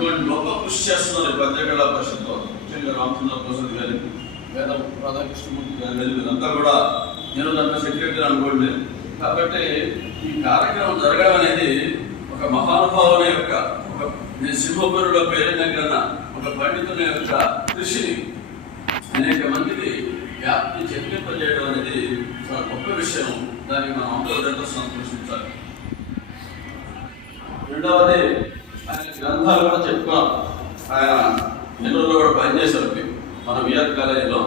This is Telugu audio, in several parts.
అటువంటి గొప్ప కృషి చేస్తున్నారు పత్రికల పరిషత్లో, ముఖ్యంగా రామచంద్ర ప్రసాద్ గారి, వేద రాధాకృష్ణమూర్తి గారి వీళ్ళంతా కూడా నేను దాంట్లో సెక్రటరీ అనుకోండి. కాబట్టి ఈ కార్యక్రమం జరగడం అనేది ఒక మహానుభావుని యొక్క, ఒక సింహపురులో పేరున కన్నా ఒక పండితుని యొక్క కృషిని అనేక మందికి వ్యాప్తి చెప్పింపజేయడం అనేది చాలా గొప్ప విషయం. దానికి మనం అందరూ సంతోషించాలి. రెండవది, ఆయన గ్రంథాలు కూడా చెప్పుకున్నాం. ఆయన నెల్లూరులో కూడా పనిచేశారు మన విఆర్ కాలేజీలో,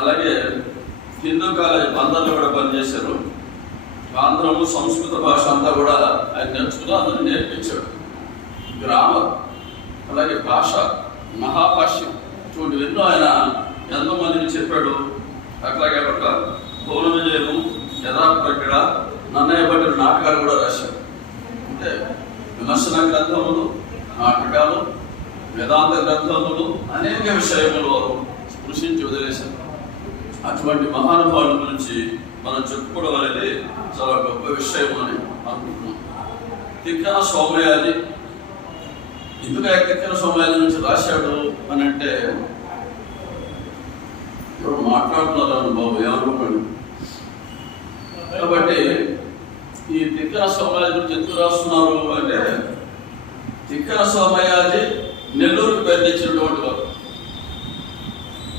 అలాగే హిందూ కాలేజ్ బందర్లో కూడా పనిచేశారు. ఆంధ్రము సంస్కృత భాష అంతా కూడా ఆయన నేర్చుకుని అందరూ నేర్పించాడు. గ్రామర్, అలాగే భాష, మహాభాష్యం చూడు ఎన్నో ఆయన ఎంతో మందిని చెప్పాడు. అట్లాగే ఒక పౌర విజయము, యథాప్రకట, నన్నయ్య బట్టి నాటకాలు కూడా రాశాడు. అంటే విమర్శన గ్రంథములు, నాటకాలు, వేదాంత గ్రంథములు, అనేక విషయములు స్పృశించి వదిలేశారు. అటువంటి మహానుభావుల గురించి మనం చెప్పుకోవడం అనేది చాలా గొప్ప విషయం అని అనుకుంటున్నాం. తిక్కన సోమయాజి ఎందుకు తిక్కన సోమయాజి నుంచి రాశాడు అని అంటే, ఇప్పుడు మాట్లాడుతున్నారు బాబు ఏమనుకోండి. కాబట్టి ఈ తిక్కన సోమయాజి గురించి ఎందుకు రాస్తున్నారు అంటే, తిక్కన సోమయాజి నెల్లూరుకు పేరు తెచ్చినటువంటి వారు.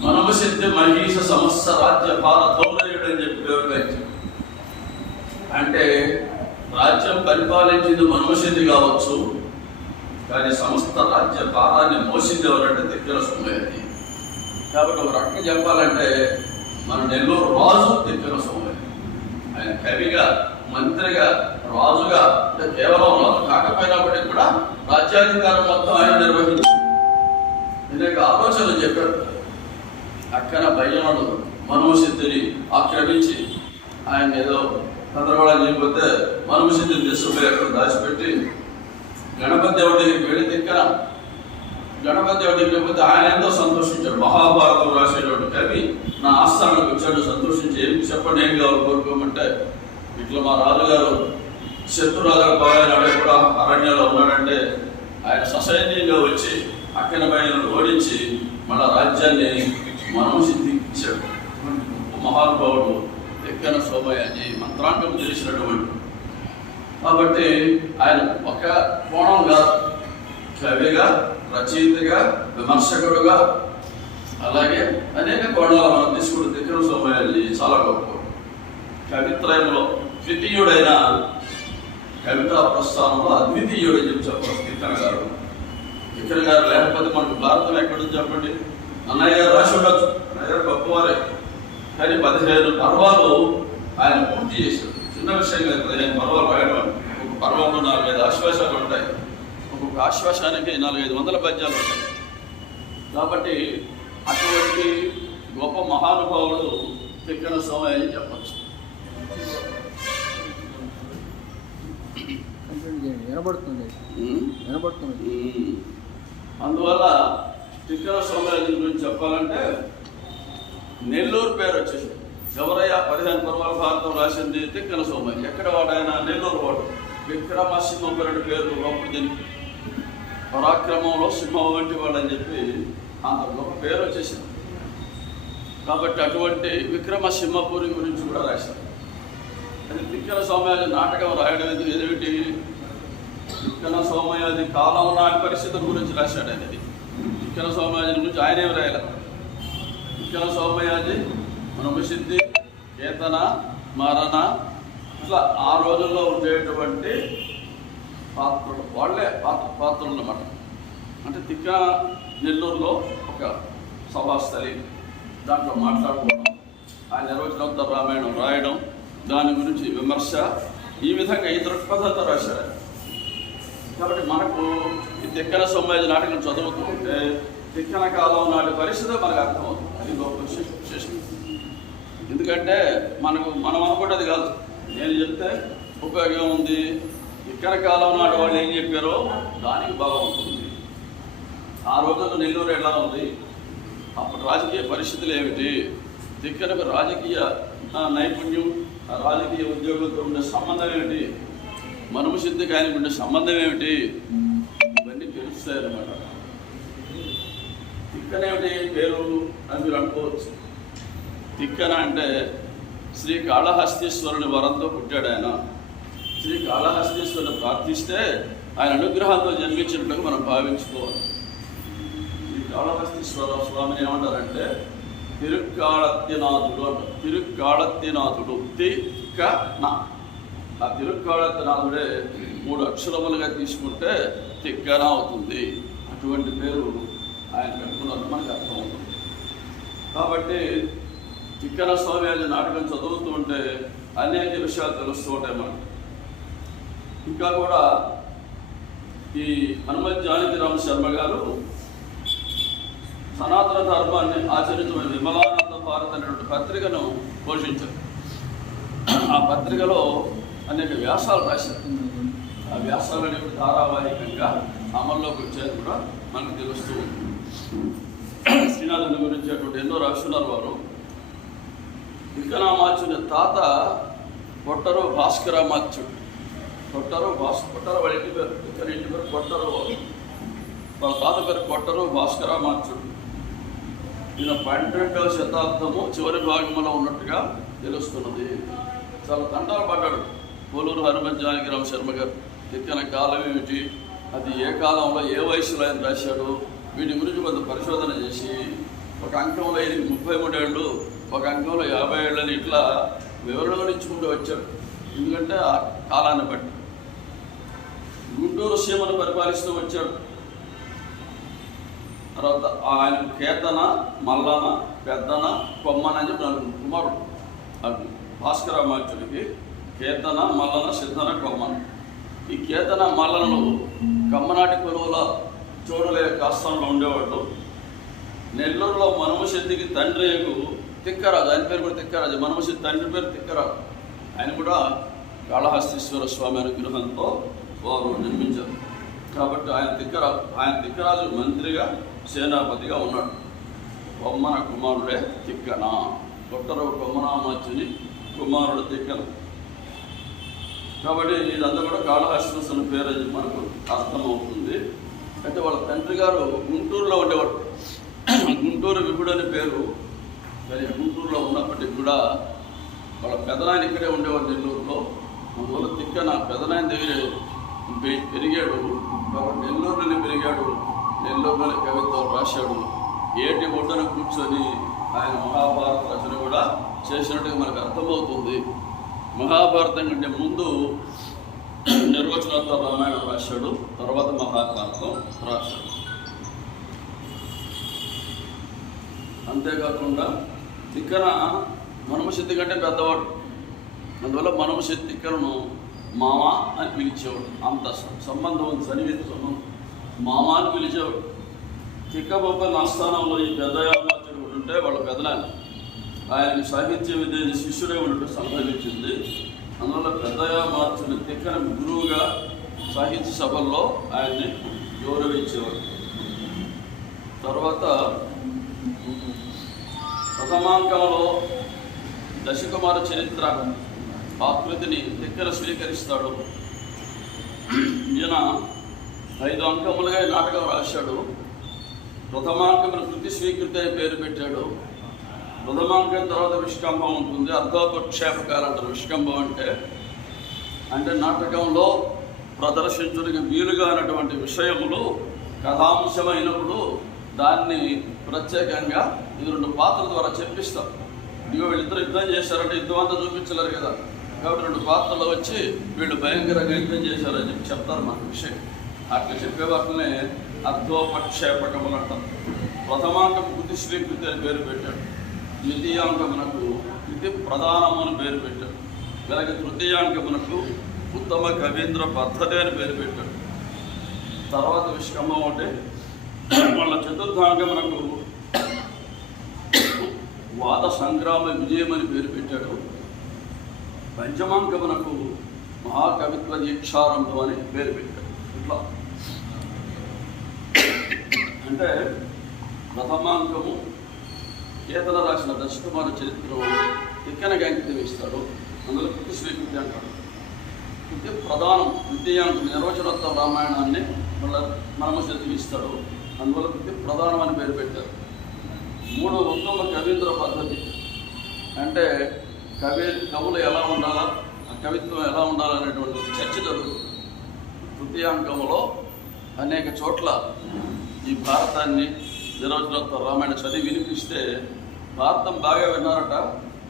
మనమసిద్ధి మహీష సమస్త రాజ్య పాల తోమయుడు అని చెప్పి పేరు పెట్టారు. అంటే రాజ్యం పరిపాలించింది మనమసిద్ధి కావచ్చు, కానీ సమస్త రాజ్య పాలాన్ని మోసింది ఎవరంటే తిక్కన సోమయాజి. కాబట్టి ఒక రకంగా చెప్పాలంటే మన నెల్లూరు రాజు తిక్కన సోమయాజి. ఆయన కవిగా, మంత్రిగా, రాజుగా, కేవలం రాజు కాకపోయినప్పటికీ కూడా రాజ్యాధికారం మొత్తం ఆయన నిర్వహించారు. అనేక ఆలోచనలు చెప్పాడు. అక్కన భయ్యనుడు మనోసిద్ధిని ఆక్రమించి ఆయన ఏదో చంద్రబాబు చేయకపోతే మనోసిద్ధిని తీసుకుపోయి అక్కడ దాచిపెట్టి గణపతి దేవుడి దగ్గరికి వెళ్ళి తిక్కన గణపతి దేవుడి దగ్గరికి పోతే ఆయన ఎంతో సంతోషించాడు. మహాభారతం రాసేటువంటి కవి నా ఆస్థానానికి వచ్చాడు, సంతోషించి ఏం చెప్పండి, ఏం కావాలి కోరుకోమంటే, ఇట్లా మా రాజుగారు శత్రురాజుల పాలన కూడా అరణ్యంలో ఉన్నాడంటే ఆయన ససైన్యంగా వచ్చి అక్కన బయలును ఓడించి మన రాజ్యాన్ని మనం సిద్ధించాడు. మహానుభావుడు తిక్కన సోమయాజి మంత్రాంగం తెలిసినటువంటి. కాబట్టి ఆయన ఒక కోణంగా కవిగా, రచయితగా, విమర్శకుడుగా, అలాగే అనేక కోణాలు మనం తీసుకుంటే తిక్కన సోమయాజి చాలా గొప్ప. కవిత్రయంలో ద్వితీయుడైన కవితా ప్రస్థానంలో అద్వితీయుడని చెప్పారు తిక్కన గారు. తిక్కన గారు లేకపోతే మనకు భారతం ఎక్కడుంది చెప్పండి. అన్నయ్య గారు రాసి ఉండొచ్చు, అన్నయ్య గారు గొప్పవారే, కానీ 15 పర్వాలు ఆయన పూర్తి చేశారు. చిన్న విషయం కాదు 15 పర్వాలు రాయడం. ఒక పర్వంలో 4-5 ఆశ్వాసాలు ఉంటాయి. ఒక్కొక్క ఆశ్వాసానికి 400-500 పద్యాలు ఉంటాయి. కాబట్టి అటువంటి గొప్ప మహానుభావుడు తిక్కన సోమయాజి చెప్పచ్చు. అందువల్ల తిక్కన సోమయాజి గురించి చెప్పాలంటే నెల్లూరు పేరు వచ్చేసింది. ఎవరయ్యా 15 పర్వాల భారతం రాసింది? తిక్కన సోమయాజి. ఎక్కడ వాడైనా నెల్లూరు వాడు. విక్రమసింహపురుడి పేరు గొప్ప దీనికి, పరాక్రమంలో సింహం వంటి వాడు అని చెప్పి అంత గొప్ప పేరు వచ్చేసింది. కాబట్టి అటువంటి విక్రమసింహపురి గురించి కూడా రాశారు. అది తిక్కన సోమయాజి నాటకం రాయడం ఏమిటి? తిక్కన సోమయాజి కాలం నాటి పరిస్థితుల గురించి రాశాడు అనేది. తిక్కన సోమయాజి గురించి ఆయనే రాయాలి. తిక్కన సోమయాజి మనమసిద్ధి, కేతన, మరణ, ఇట్లా ఆ రోజుల్లో ఉండేటువంటి పాత్రలు వాళ్ళే పాత్రలు అన్నమాట. అంటే తిక్కన నెల్లూరులో ఒక సభాస్థలి, దాంట్లో మాట్లాడుకోవడం, ఆయన నిర్వచనంతో రామాయణం రాయడం, దాని గురించి విమర్శ, ఈ విధంగా ఈ దృక్పథంతో రాశారు. కాబట్టి మనకు ఈ తిక్కన సోమయాజి నాటకం చదువుతూ ఉంటే తిక్కన కాలం నాటి పరిస్థితి మనకు అర్థమవుతుంది. అది గొప్ప విశేషం. ఎందుకంటే మనం అనుకున్నది కాదు, నేను చెప్తే ఉపయోగం ఉంది. తిక్కన కాలం నాటి వాళ్ళు ఏం చెప్పారో దానికి బాగా ఉంటుంది. ఆ రోజుల్లో నెల్లూరు ఎలా ఉంది, అప్పుడు రాజకీయ పరిస్థితులు ఏమిటి, తిక్కనకు రాజకీయ నైపుణ్యం, రాజకీయ ఉద్యోగులతో ఉండే సంబంధం ఏమిటి, మనమసిద్ధికి ఆయనకు ఉండే సంబంధం ఏమిటి, ఇవన్నీ తెలుస్తాయి. వస్తాయన్నమాట. తిక్కనేమిటి పేరు అని మీరు అనుకోవచ్చు. తిక్కన అంటే శ్రీ కాళహస్తీశ్వరుని వరంతో పుట్టాడు ఆయన. శ్రీ కాళహస్తీశ్వరుని ప్రార్థిస్తే ఆయన అనుగ్రహంతో జన్మించినట్టుగా మనం భావించుకోవాలి. శ్రీ కాళహస్తీశ్వర స్వామిని ఏమంటారంటే తిరుక్కాళత్యనాథుడు అంటారు. తిరుక్కాళత్యనాథుడు తిక్కన. ఆ తిరుక్కాళత్యనాథుడే 3 అక్షరములుగా తీసుకుంటే తిక్కన అవుతుంది. అటువంటి పేరు ఆయన పెట్టుకున్నట్టు మనకు అర్థమవుతుంది. కాబట్టి తిక్కన స్వామి అనే నాటకం చదువుతూ ఉంటే అనేక విషయాలు తెలుస్తూ ఉంటాయి మనకు. ఇంకా కూడా ఈ హనుమత్ జానకిరామ శర్మ గారు సనాతన ధర్మాన్ని ఆచరించమని విమలానంద భారత్ అనేటువంటి పత్రికను పోషించారు. ఆ పత్రికలో అనేక వ్యాసాలు రాశారు. ఆ వ్యాసాలు అనేవి ధారావాహికంగా అమల్లోకి వచ్చేది కూడా మనకు తెలుస్తూ ఉంది. శ్రీనాథుని గురించి అటువంటి ఎన్నో రాస్తున్నారు వారు. తిక్కనామాచ్యుని తాత కొట్టరు భాస్కరామాచ్యుడు. కొట్టరు వాళ్ళ ఇంటి పేరు, ఇక్కడ ఇంటి పేరు కొట్టరు. వాళ్ళ తాత పేరు కొట్టరు భాస్కరామాచ్యుడు. ఈయన 12వ శతాబ్దము చివరి భాగంలో ఉన్నట్టుగా తెలుస్తున్నది. చాలా తంటాలు పడ్డాడు పోలూరు హనుమత్ జానకిరామ శర్మ గారు. తిక్కన కాలం ఏమిటి, అది ఏ కాలంలో ఏ వయసులో ఆయన రాశాడు, వీటి గురించి కొంత పరిశోధన చేసి ఒక అంకంలో 33 ఏళ్ళు, ఒక అంకంలో 50 ఏళ్ళని ఇట్లా వివరణగా ఇచ్చుకుంటూ వచ్చాడు. ఎందుకంటే ఆ కాలాన్ని బట్టి గుంటూరు సీమను పరిపాలిస్తూ వచ్చాడు. తర్వాత ఆయన కేతన, మల్లన, పెద్దన, కొమ్మన అని చెప్పి 4 కుమారుడు. భాస్కరామాచ్యుడికి కేతన, మల్లన, సిద్ధన, కొమ్మన. ఈ కేతన మల్లనలు కమ్మనాటి కొలువుల చోడలే కాస్తాంలో ఉండేవాళ్ళు. నెల్లూరులో మనుమశెట్టికి తండ్రి తిక్కరాజు, ఆయన పేరు కూడా తిక్కరాజు. మనుమశెట్టి తండ్రి పేరు తిక్కరాజు. ఆయన కూడా కాళహస్తీశ్వర స్వామి అనుగ్రహంతో వారు నిర్మించారు. కాబట్టి ఆయన తిక్కరాజు మంత్రిగా సేనాపతిగా ఉన్నాడు. కొమ్మన కుమారుడే తిక్కన. కొట్టరవు కొమ్మనామాచ్యుని కుమారుడు తిక్కన. కాబట్టి ఇదంతా కూడా కాళహస్తీశ్వరుని పేరు మనకు అర్థమవుతుంది. అంటే వాళ్ళ తండ్రి గారు గుంటూరులో ఉండేవాడు. గుంటూరు విభుడు అనే పేరు. కానీ గుంటూరులో ఉన్నప్పటికీ కూడా వాళ్ళ పెదనాయన ఇక్కడే ఉండేవాడు నెల్లూరులో. అందువల్ల తిక్కన పెదనాయన దగ్గరే పెరిగాడు. కాబట్టి నెల్లూరులోనే పెరిగాడు. నెల్లూరులోనే కవిత్వం రాశాడు. ఏటి ఒడ్డున కూర్చొని ఆయన మహాభారత రచన కూడా చేసినట్టుగా మనకు అర్థమవుతుంది. మహాభారతం కంటే ముందు నిర్వచనాలతో రామాయణం రాశాడు, తర్వాత మహాభారతం రాశాడు. అంతేకాకుండా తిక్కన మనుమశెట్టి కంటే పెద్దవాడు. అందువల్ల మనుమశెట్టి తిక్కనను మామ అని పిలిచేవాడు. అంత సంబంధం, సన్నిహిత సంబంధం. మామ అని పిలిచేవాడు. తిక్కబొబ్బల ఆస్థానంలో ఈ పెద్దయామాచుడు ఉంటే వాళ్ళ పెదనాన్ని ఆయనకి సాహిత్య విద్య శిష్యుడే ఉన్నట్టు సంభవించింది. అందువల్ల పెద్దయామాచుని తిక్కన గురువుగా సాహిత్య సభల్లో ఆయన్ని గౌరవించేవాడు. తర్వాత ప్రథమాంకంలో దశకుమార చరిత్ర ఆకృతిని తిక్కన స్వీకరిస్తాడు. ఈయన 5 అంకములుగా నాటకం రాశాడు. ప్రథమాంకమును కృతి స్వీకృతి అని పేరు పెట్టాడు. ప్రథమాంకం తర్వాత విష్కంభం ఉంటుంది. అర్ధోపక్షేపకాలు అంటారు. విష్కంభం అంటే నాటకంలో ప్రదర్శించడానికి వీలుగా అన్నటువంటి విషయములు కథాంశమైనప్పుడు దాన్ని ప్రత్యేకంగా 2 పాత్రల ద్వారా చెప్పిస్తాం. ఇదిగో వీళ్ళిద్దరు యుద్ధం చేశారంటే యుద్ధం అంతా చూపించలేరు కదా. కాబట్టి 2 పాత్రలు వచ్చి వీళ్ళు భయంకరంగా యుద్ధం చేశారని చెప్పి చెప్తారు మనకు విషయం. అట్లా చెప్పే వాటినే అర్ధోపక్షేపకములు అంటారు. ప్రథమాంకం కృతి స్వీకృతి అని పేరు పెట్టాడు. ద్వితీయాంకమునకు కృతి ప్రధానము అని పేరు పెట్టాడు. అలాగే తృతీయాంకమునకు ఉత్తమ కవీంద్ర పద్ధతి అని పేరు పెట్టాడు. తర్వాత విష్కంభం అంటే వాళ్ళ చతుర్థాంకమునకు వాద సంగ్రామ విజయం అని పేరు పెట్టాడు. పంచమాంకమునకు మహాకవిత్వ దీక్షారంభం అని పేరు పెట్టాడు. ఇట్లా అంటే ప్రథమాంకము కేతన రాసిన దశకుమార చరిత్రను తిక్కనగా అంకితం ఇస్తాడు. అందులో కృతి స్వీకృతి అంటాడు. ఇది ప్రధానం. ద్వితీయాంకం నిర్వచనోత్తర రామాయణాన్ని మనమశక్తికి ఇస్తాడు. అందువల్ల ఇది ప్రధానం అని పేరు పెట్టారు. 3 ఉత్తమ కవీంద్ర పద్ధతి అంటే కవులు ఎలా ఉండాలా, ఆ కవిత్వం ఎలా ఉండాలనేటువంటి చర్చ జరుగుతుంది. తృతీయాంకంలో అనేక చోట్ల ఈ భారతాన్ని నిర్వచనోత్తర రామాయణం చదివి వినిపిస్తే భారతం బాగా విన్నారట,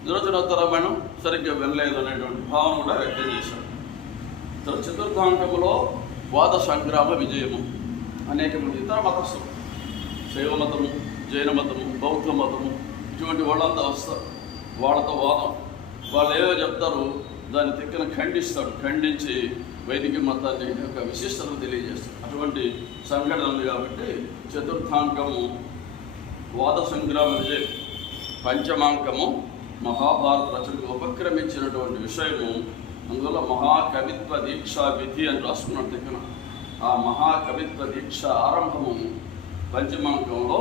నిర్వచనోత్తర రామాయణం సరిగ్గా వినలేదు అనేటువంటి భావన కూడా వ్యక్తం చేశారు. చతుర్థాంకంలో వాద సంగ్రామ విజయము. అనేక మంది ఇతర మతస్థులు, శైవ మతము, జైన మతము, బౌద్ధ మతము, ఇటువంటి వాళ్ళంతా వస్తారు. వాళ్ళతో వాదం, వాళ్ళు ఏవో చెప్తారు, దాన్ని తిక్కన ఖండిస్తాడు. ఖండించి వైదిక మతాన్ని యొక్క విశిష్టతను తెలియజేస్తాడు. అటువంటి సంఘటనలు కాబట్టి చతుర్థాంకము వాద సంగ్రామ విజయం. పంచమాంకము మహాభారత రచనకు ఉపక్రమించినటువంటి విషయము. అందువల్ల మహాకవిత్వ దీక్షా విధి అని రాసుకున్నాడు తిక్కన. ఆ మహాకవిత్వ దీక్ష ఆరంభము పంచమాంకంలో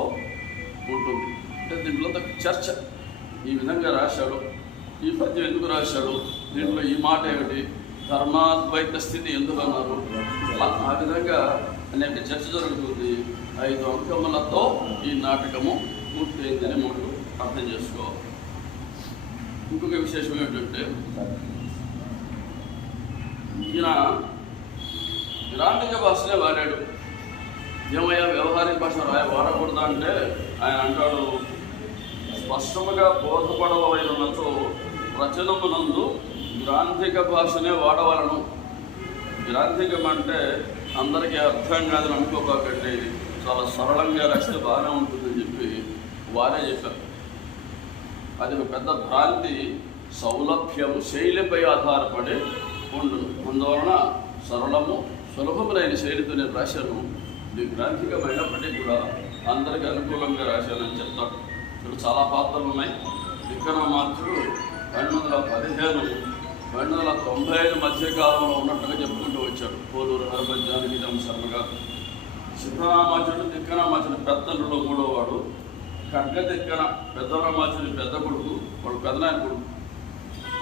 ఉంటుంది. అంటే దీంట్లో చర్చ, ఈ విధంగా రాశాడు, ఈ పద్యం ఎందుకు రాశాడు, దీంట్లో ఈ మాట ఏమిటి, ధర్మాద్వైత స్థితి ఎందుకు అన్నారు, ఆ విధంగా అనేక చర్చ జరుగుతుంది. 5 అంకములతో ఈ నాటకము పూర్తయిందని మనం అర్థం చేసుకోవాలి. ఇంకొక విశేషం ఏమిటంటే ఈయన గ్రాంధిక భాషనే వాడాడు. ఏమయ్యా వ్యవహారిక భాష వాడకూడదా అంటే ఆయన అంటాడు, స్పష్టముగా బోధపడవలైనచో రచనమునందు గ్రాంధిక భాషనే వాడవలను. గ్రాంధికం అంటే అందరికీ అర్థం కాదని అనుకోకండి, చాలా సరళంగా రాస్తే బాగానే ఉంటుందని చెప్పి వారే చెప్పారు. అది ఒక పెద్ద భ్రాంతి. సౌలభ్యము శైలిపై ఆధారపడి ఉండును. అందువలన సరళము సులభములైన శైలితో నేను రాశాను. ఇది గ్రాంధికమైనప్పటికీ కూడా అందరికీ అనుకూలంగా రాశానని చెప్తాడు. ఇక్కడ చాలా పాత్రలు ఉన్నాయి. విక్రమార్కుడు 1215, 1295 మధ్యకాలంలో ఉన్నట్టుగా చెప్పుకుంటూ వచ్చాడు. పోలూరు హరభజానికి శర్మగా. సిద్ధరామాచుడు తిక్కరామాచుడు పెద్దలు మూడోవాడు. ఖడ్గ తిక్కన పెద్దరామాచుడి పెద్ద కొడుకు, వాడు పెదనాయన కొడుకు.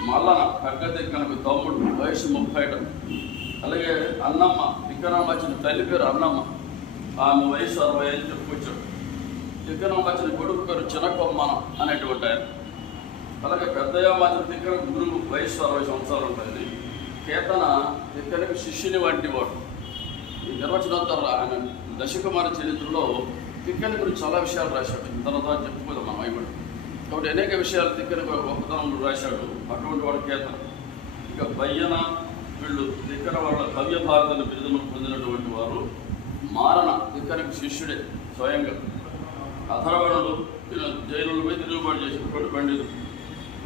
మల్లన ఖడ్గ తిక్కనకు తమ్ముడు, వయసు 30. అలాగే అన్నమ్మ, తిక్కరామాచుడి తల్లి పేరు అన్నమ్మ, ఆమె వయసు 60 అని చెప్పుకొచ్చాడు. తిక్కరామాచుడి కొడుకు పేరు చిన్నకొమ్మన అనేటువంటి ఆయన. అలాగే పెద్దయామాచుడు తిక్కన గురువు, వయసు 60 సంవత్సరాలు ఉంటుంది. కేతన తిక్కనకు శిష్యుని వంటి వాడు. ఈ నిర్వచనోత్తర ఆయన దశకుమార చరిత్రలో తిక్కని గురించి చాలా విషయాలు రాశాడు. తర్వాత చెప్పుకోదాం మనం అవి కూడా. కాబట్టి అనేక విషయాలు తిక్కని గొప్పతనంలో రాశాడు. అటువంటి వాడు కేతన. ఇక బయ్యన, వీళ్ళు తిక్కన వాళ్ళ కవ్య భారతను బిరుదును పొందినటువంటి వారు. మారణ తిక్కనకు శిష్యుడే స్వయంగా. అథర్వణుడు జైలులపై తిరుగుబాటు చేసినటువంటి పండితుడు.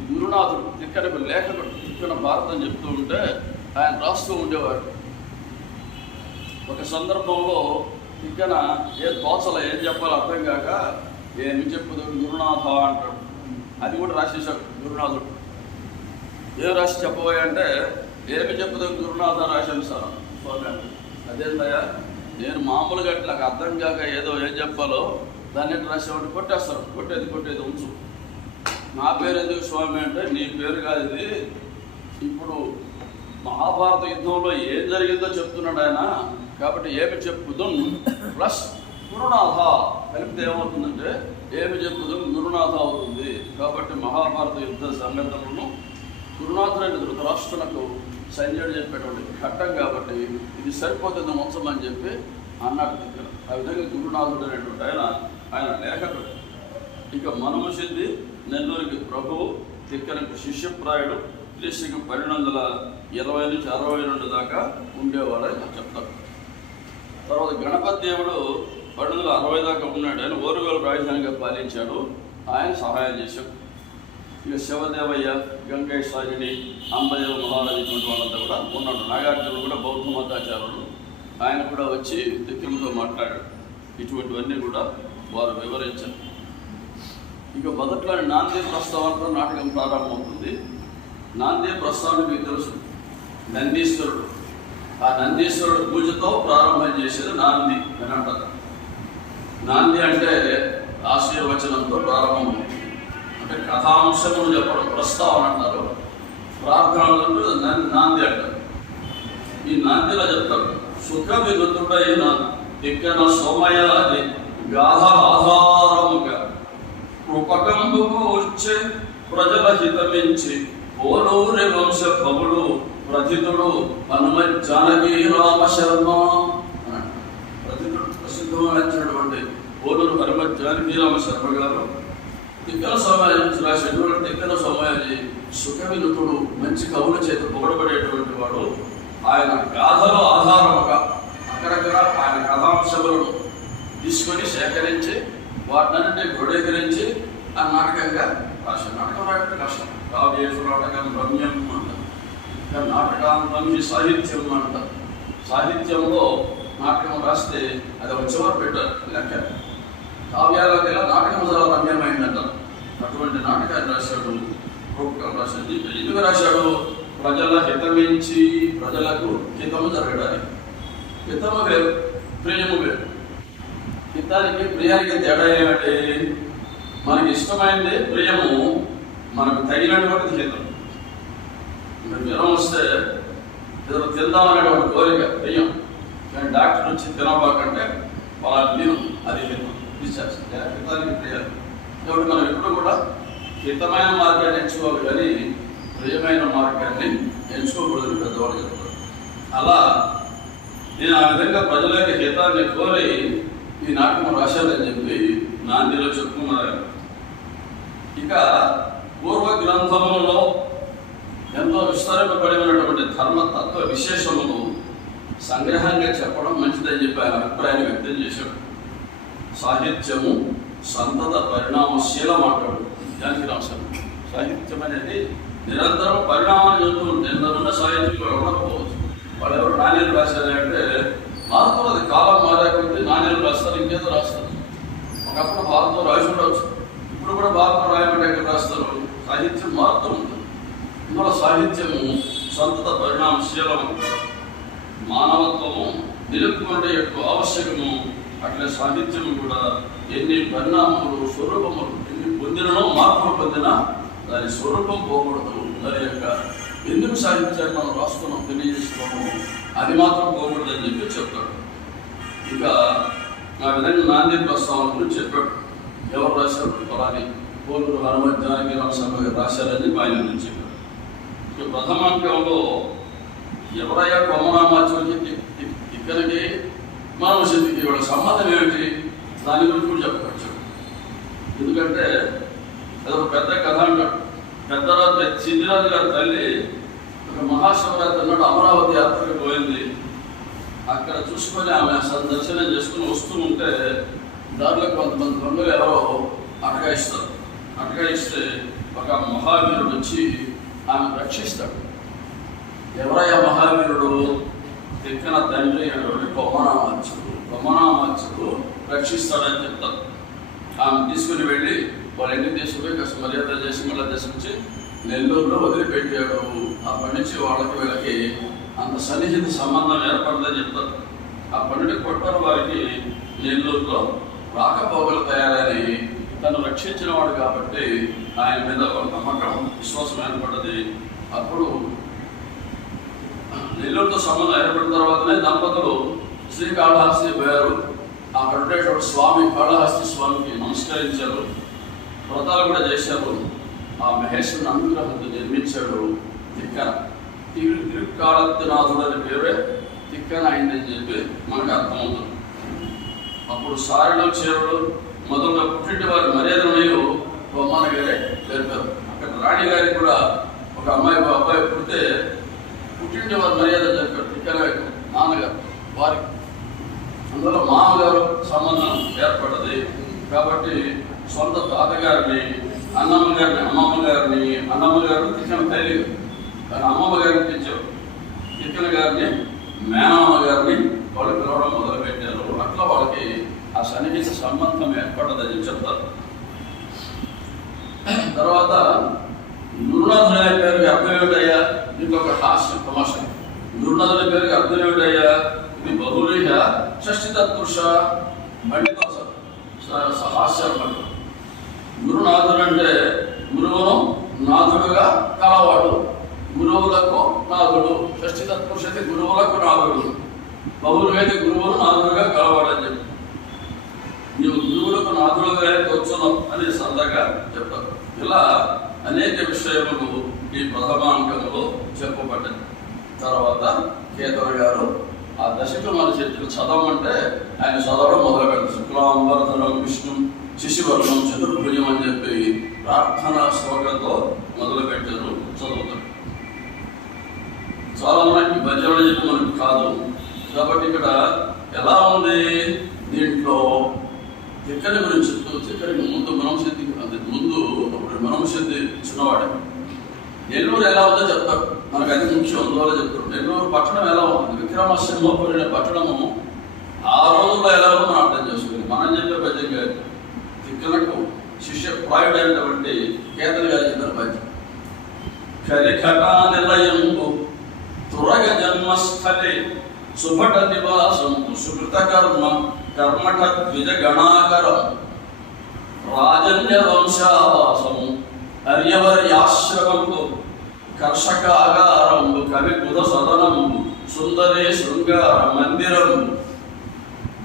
గురునాథుడు తిక్కనకు లేఖకుడు. తిక్కన భారతం చెప్తూ ఉంటే ఆయన రాస్తూ ఉండేవాడు. ఒక సందర్భంలో తిక్కన తోచల ఏం చెప్పాలో అర్థం కాక ఏమి చెప్పుదు గురునాథ అంటాడు. అది కూడా రాసేశాడు గురునాథుడు. ఏం రాసి చెప్పబోయా అంటే ఏమి చెప్పుదు గురునాథ రాశాను సార్ స్వామి. అదేంటయ్యా, నేను మామూలుగా నాకు అర్థం కాక ఏదో ఏం చెప్పాలో దాన్ని రాసేవాడిని కొట్టేస్తాడు. కొట్టేది ఉంచు. నా పేరు ఎందుకు స్వామి అంటే నీ పేరు కాదు ఇది. ఇప్పుడు మహాభారత యుద్ధంలో ఏం జరిగిందో చెప్తున్నాడు ఆయన. కాబట్టి ఏమి చెప్పుదు ప్లస్ గురునాథ కలిపితే ఏమవుతుందంటే ఏమి చెప్పుదు గురునాథ అవుతుంది. కాబట్టి మహాభారత యుద్ధ సంఘటనలను గురునాథుడైన ధృతరాష్ట్రునకు సంజయుడు చెప్పేటువంటి ఘట్టం కాబట్టి ఇది సరిపోతుంది ఉంచమని చెప్పి అన్నాడు తిక్కన. ఆ విధంగా గురునాథుడు అనేటువంటి ఆయన లేఖకుడు. ఇక మనమసిద్ధి నెల్లూరికి ప్రభువు, తిక్కనకు శిష్యప్రాయుడు. క్రీస్తుకి 1220 నుంచి 62 దాకా ఉండేవాడని చెప్తాడు. తర్వాత గణపతి దేవుడు 1260 దాకా ఉన్నాడు. ఆయన ఓరుగోలు రాజధానిగా పాలించాడు. ఆయన సహాయం చేశాడు. ఇక శివదేవయ్య, గంగేశ్వరిని, అంబదేవ మహారాజు ఇటువంటి వాళ్ళంతా కూడా ఉన్నాడు. నాగార్జునుడు కూడా బౌద్ధ మతాచారులు. ఆయన కూడా వచ్చి తిక్కనతో మాట్లాడాడు. ఇటువంటివన్నీ కూడా వారు వివరించారు. ఇక మొదట్లోని నాంది ప్రస్తావనతో నాటకం ప్రారంభమవుతుంది. నాంది ప్రస్తావన మీకు తెలుసు, నందీశ్వరుడు. ఆ నందీశ్వరుడు పూజతో ప్రారంభం చేసేది నాంది అని అంటారు. నాంది అంటే ఆశీర్వచనంతో ప్రారంభమవుతుంది. అంటే కథాంశమును చెప్పడం ప్రస్తావన అంటారు. ప్రార్థనలు నాంది అంటారు. ఈ నాందిలో చెప్తాడు, సుఖ వినుతుడైన తిక్కన సోమయాది గాథ ఆధారముగా కృపకంబుకు వచ్చే ప్రజల హితమించి పోలూరి వంశ కవుడు ప్రథితుడు హనుమత్ జానకి రామ శర్మ. ప్రథితుడు ప్రసిద్ధమైనటువంటి పోలూరు హనుమత్ జానకి రామ శర్మ గారు తిక్కన సోమయాజి రాసేటువంటి తిక్కన సోమయాజి సుఖ వినుతుడు, మంచి కవుల చేత పొగడబడేటువంటి వాడు. ఆయన గాథలో ఆధారముగా అక్కడక్కడ ఆయన కథాంశములను తీసుకొని సేకరించి వాటినన్నింటినీ క్రోడీకరించి ఆ నాటకంగా రాశారు. నాటకం రాయడం కష్టం. కావ్యేషు నాటకం రమ్యం అంటారు, నాటకాంతం సాహిత్యం అంటారు. సాహిత్యంలో నాటకం రాస్తే అది వచ్చేవారు పెట్టారు లెక్క. కావ్యాలకు ఎలా నాటకం చాలా రమ్యమైందంటారు. అటువంటి నాటకాన్ని రాశాడు, రూపకం రాశాడు. ఎందుకు రాశాడు? ప్రజల హితమించి, ప్రజలకు హితము జరగడానికి. హితము వేరు, ప్రియము వేరు. హితానికి ప్రియానికి తేడా ఏమంటే, మనకి ఇష్టమైనది ప్రియము, మనకు తగినటువంటిది హితం. జ్వరం వస్తే ఏదో తిందామనేటువంటి కోరిక ప్రియం, కానీ డాక్టర్ వచ్చి తినబాకంటే వాళ్ళ తిను, అది హితం. హితానికి ప్రియాలు. కాబట్టి మనం ఎప్పుడు కూడా హితమైన మార్గాన్ని ఎంచుకోవాలి, కానీ ప్రియమైన మార్గాన్ని ఎంచుకోకూడదు పెద్దవాళ్ళు చెప్తారు. అలా నేను ఆ విధంగా ప్రజల యొక్క హితాన్ని కోరి ఈ నాటకం రాశాలని చెప్పి నాందిలో చెప్పుకున్నారు. ఇక పూర్వ గ్రంథములలో ఎంతో విస్తరింపబడినటువంటి ధర్మతత్వ విశేషములు సంగ్రహంగా చెప్పడం మంచిదని చెప్పి ఆయన అభిప్రాయాన్ని వ్యక్తం చేశాడు. సాహిత్యము సంతత పరిణామశీలం అంటాడు జానకి రామ శర్మ. సాహిత్యం అనేది నిరంతరం పరిణామాలు చెందుతూ ఉంటే ఉన్న సాహిత్యంలో ఉండకపోవచ్చు. వాళ్ళు ఎవరు నాణ్యలు రాశారంటే మారుతున్నది, కాలం మారాకుంటే నాణ్యలు రాస్తారు, ఇంకేదో రాస్తారు. ఒకప్పుడు భారతం రాసి ఉండవచ్చు, ఇప్పుడు కూడా భారతం రాయమంటే ఎక్కడ రాస్తారు? సాహిత్యం మారుతూ ఉంటుంది. ఇందులో సాహిత్యము సంతత పరిణామశీలము, మానవత్వము నిలుపుకుంటే ఎక్కువ ఆవశ్యకము. అట్లే సాహిత్యం కూడా ఎన్ని పరిణామములు, స్వరూపములు ఎన్ని పొందినో, మార్పులు పొందినా దాని స్వరూపం పోకూడదు. దాని యొక్క ఎందుకు సాహిత్యాన్ని మనం రాస్తున్నాం, తెలియజేస్తున్నాము, అది మాత్రం పోకూడదని చెప్పి చెప్తాడు. ఇక ఆ విధంగా నాంది ప్రస్తావన గురించి చెప్పాడు. ఎవరు రాశారు? ఫలాని పోలూరు హనుమత్ జానకి రామ శర్మ గారు రాశారని ఆయన గురించి చెప్పాడు. ఇక ప్రథమాంకంలో ఎవరయ్యా కొమ్మరామాచార్యకి ఇక్కడికి మానవశక్తికి వాళ్ళ సంబంధం ఏమిటి, దాని గురించి కూడా చెప్పవచ్చు. ఎందుకంటే అదొక పెద్ద కథ అంటాడు. పెద్దరాజు సిద్ధిరాజు గారి తల్లి ఒక మహాశివరాత్రి నాడు అమరావతి యాత్రకు పోయింది. అక్కడ చూసుకొని ఆమె దర్శనం చేసుకుని వస్తూ ఉంటే దాంట్లో కొంతమంది దొంగలు ఎవరో అటకాయిస్తారు. అటకాయిస్తే ఒక మహావీరుడు వచ్చి ఆమె రక్షిస్తాడు. ఎవరయ్యా మహావీరుడు? తిక్కన తండ్రి అయినటువంటి కొమ్మనామాచ్యుడు రక్షిస్తాడని చెప్తారు. ఆమె తీసుకుని వెళ్ళి వాళ్ళ ఇంటికి తీసుకుపోయి కాస్త మర్యాద చేసి మళ్ళీ తీసుకొచ్చి నెల్లూరులో వదిలిపెట్టాడు. అప్పటి నుంచి వాళ్ళకి వీళ్ళకి అంత సన్నిహిత సంబంధం ఏర్పడదని చెప్తారు. అప్పటి నుండి కొట్టారు వారికి నెల్లూరులో రాకపోకలు తయారని తను రక్షించిన వాడు కాబట్టి ఆయన మీద ఒక నమ్మకం, విశ్వాసం ఏర్పడ్డది. అప్పుడు నెల్లూరుతో సంబంధం ఏర్పడిన తర్వాతనే దంపతులు శ్రీకాళహస్తి పోయారు. అక్కడ ఉండేటువంటి స్వామి కాళహస్తి స్వామికి నమస్కరించారు, వ్రతాలు కూడా చేశారు. ఆ మహేశ్వరుని అనుగ్రహంతో నిర్మించాడు తిక్కన. తిరుక్కాళత్తినాథుడు అనే పేరే తిక్కన అయిందని చెప్పి మనకు అర్థమవుతుంది. అప్పుడు సారిలో చేరుడు మొదలుగా పుట్టింటి వారి మర్యాదలు బొమ్మన గారే జరిపారు. అక్కడ రాణి గారికి కూడా ఒక అబ్బాయి పుడితే పుట్టింటి వారి మర్యాద జరిపారు. తిక్కన నాన్నగారు వారికి, అందువల్ల మామగారు సంబంధం ఏర్పడ్డది. కాబట్టి సొంత తాతగారిని, అన్నమ్మ గారిని అన్నమ్మ గారు తిక్కన తల్లి, కానీ అమ్మమ్మ గారిని తెచ్చారు. తిక్కన గారిని మేనమ్మ గారిని వాళ్ళు పిలవడం మొదలుపెట్టారు. అట్లా వాళ్ళకి ఆ సన్నిహిత సంబంధం ఏర్పడ్డదని చెప్తారు. తర్వాత గురునాథుడు అనే పేరుకి అర్థం ఏమిటయ్యా? ఇంకొక హాస్యం తమాష. గురునాథుడి పేరుకి అర్థం ఏమిటయ్యా? ఇది బహుళీయ షష్ఠి తత్పురుష పండిత హాస్యం పండు. గురునాథుడు అంటే గురువును నాథుడుగా కలవాడు. గురువులకు నాథుడు. షష్ఠి తత్పురుష అయితే గురువులకు నాథుడు, బహుళమైతే గురువులు నాథుడుగా కలవాడని చెప్పి నీవు గురువులకు నాథుడుగా వచ్చున్నావు అని సరదాగా చెప్తారు. ఇలా అనేక విషయములు ఈ ప్రథమాంకములో చెప్పబడ్డాయి. తర్వాత కేతన గారు ఆ దశకుమార చరిత్ర చదవమంటే ఆయన చదవడం మొదలు పెడతారు. శుక్లాంబరధరం విష్ణు శిశువర్ణం చతుర్భుజం అని చెప్పి ప్రార్థనా శ్లోకంతో మొదలు పెట్టారు, చదువుతారు. చాలా మనకి భజన చెప్పి మనకి కాదు కాబట్టి ఇక్కడ ఎలా ఉంది దీంట్లో తిక్కని గురించి చెప్తూ, తిక్కడికి ముందు మనమశుద్ధి ముందు అప్పుడు మనమశుద్ధి చిన్నవాడే. నెల్లూరు ఎలా ఉందో చెప్తారు, మనకు అది ముఖ్యం, అందువల్ల చెప్తారు. నెల్లూరు పట్టణం ఎలా ఉంటుంది, విక్రమసింహపురి అనే పట్టణము ఆ రోజుల్లో ఎలా ఉందో మనం అర్థం చేసుకుంది. మనం చెప్పే పద్యం గారు తిక్కలకు శిష్యప్రాయుడైనటువంటి కేతన్ గారు చెప్పిన పద్యం. కరికటా నిలయంబు తురగ జన్మస్థలే సుభట నివాసం సుకృత కర్మ కర్మఠ ద్విజ గణాకరం రాజన్య వంశావాసము అర్యవర్యాశ్రమంబు కర్షకాగారంబు కవి కుద సదనంబు సుందరే శృంగార మందిరంబు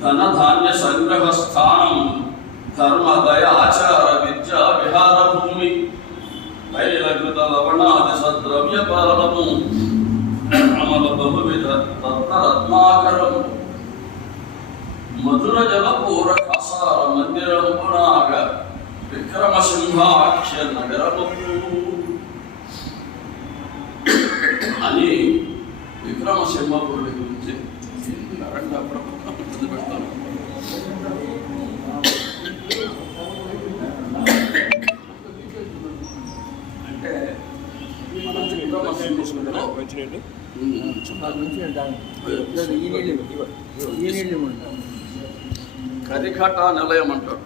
ధనధాన్య సంగ్రహ స్థానం ధర్మ దయ ఆచార విద్యా విహార భూమి తైలకృత లవణాది సద్రవ్య పాలనము అమల బహువిధ రత్నరత్నాకరం మధుర జలపూర కసార మందిరంబునాగ విక్రమసింహాఖ్య నగరము అని విక్రమసింహపురుడి గురించి పెడతాను. అంటే కరికట నిలయం అంటాడు.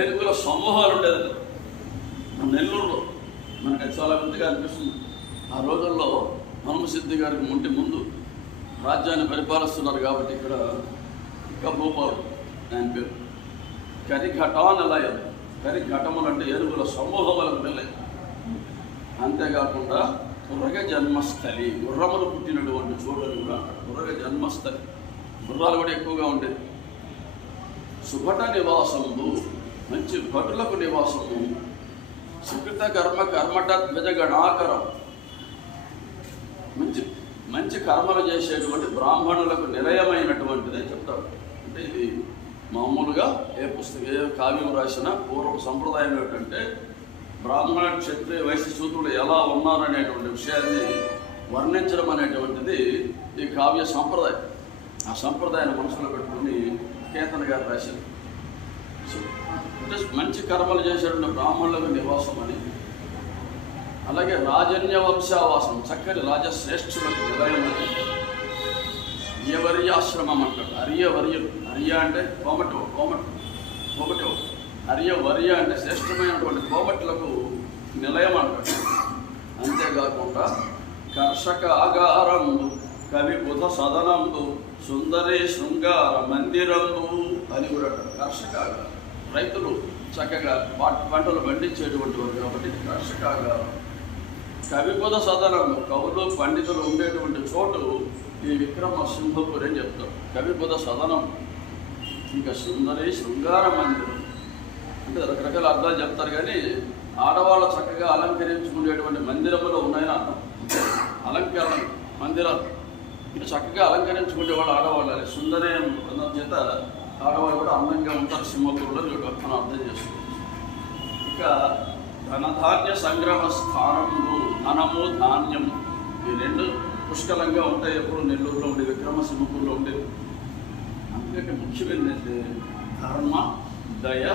ఏనుగుల సమూహాలు ఉండేది నెల్లూరులో. మనకు అది చాలా వింతగా అనిపిస్తుంది. ఆ రోజుల్లో మనమసిద్ధి గారికి ముందు రాజ్యాన్ని పరిపాలిస్తున్నారు కాబట్టి ఇక్కడ ఇంకా భూపాలు ఆయన పేరు. కరిఘటా నిలయం, కరిఘటములు అంటే ఏనుగుల సమూహములకు నిలయం. అంతేకాకుండా తురగ జన్మస్థలి, గుర్రములు పుట్టినటువంటి చోటుని కూడా తురగ జన్మస్థలి, గుర్రాలు కూడా ఎక్కువగా ఉండేది. సుభట నివాసము, మంచి భటులకు నివాసము. సుకృత కర్మ కర్మట ద్విజగణాకరం, మంచి కర్మలు చేసేటువంటి బ్రాహ్మణులకు నిలయమైనటువంటిది చెప్తారు. అంటే ఇది మామూలుగా ఏ పుస్తకం ఏ కావ్యం రాసినా పూర్వ సంప్రదాయం ఏమిటంటే బ్రాహ్మణ క్షత్రియ వైశ్య శూద్రులు ఎలా ఉన్నారనేటువంటి విషయాన్ని వర్ణించడం అనేటువంటిది ఈ కావ్య సంప్రదాయం. ఆ సంప్రదాయాన్ని మనసులో పెట్టుకుని కేతన్ గారు రాశారు. మంచి కర్మలు చేసేటువంటి బ్రాహ్మణులకు నివాసం అని, అలాగే రాజన్య వంశావాసం, చక్కని రాజశ్రేష్ఠులకు నిలయం అని, అర్యవర్యాశ్రమం అంటాడు. అర్యవర్యులు, అర్య అంటే కోమటి అర్యవర్య అంటే శ్రేష్టమైనటువంటి కోమటులకు నిలయం అంటాడు. అంతేకాకుండా కర్షక ఆగారంబు కవి బుధ సదనంబు సుందరే శృంగార మందిరంబు అని కూడా అంటాడు. కర్షక ఆగారం, రైతులు చక్కగా పంటలు పండించేటువంటి వారు కాబట్టి కర్షక ఆగారం. కవిబుధ సదనం, కవులు పండితులు ఉండేటువంటి చోటు ఈ విక్రమసింహపురి అని చెప్తారు. కవిబుధ సదనం, ఇంకా సుందరి శృంగార మందిరం అంటే రకరకాల అర్థాలు చెప్తారు. కానీ ఆడవాళ్ళు చక్కగా అలంకరించుకునేటువంటి మందిరములు ఉన్నాయని అర్థం. అలంకరణ మందిరాలు చక్కగా అలంకరించుకునే వాళ్ళు ఆడవాళ్ళు. అది సుందరి బృందం చేత ఆడవాళ్ళు కూడా అందంగా ఉంటారు సింహపురులో మనం అర్థం చేసుకోవచ్చు. ఇక ధనధాన్య సంగ్రహ స్థానము, ధనము ధాన్యము ఈ రెండు పుష్కలంగా ఉంటాయి. ఎప్పుడు నెల్లూరులో ఉండే విక్రమసింహపురిలో ఉండేది. అందుకంటే ముఖ్యం ఏంటంటే ధర్మ దయ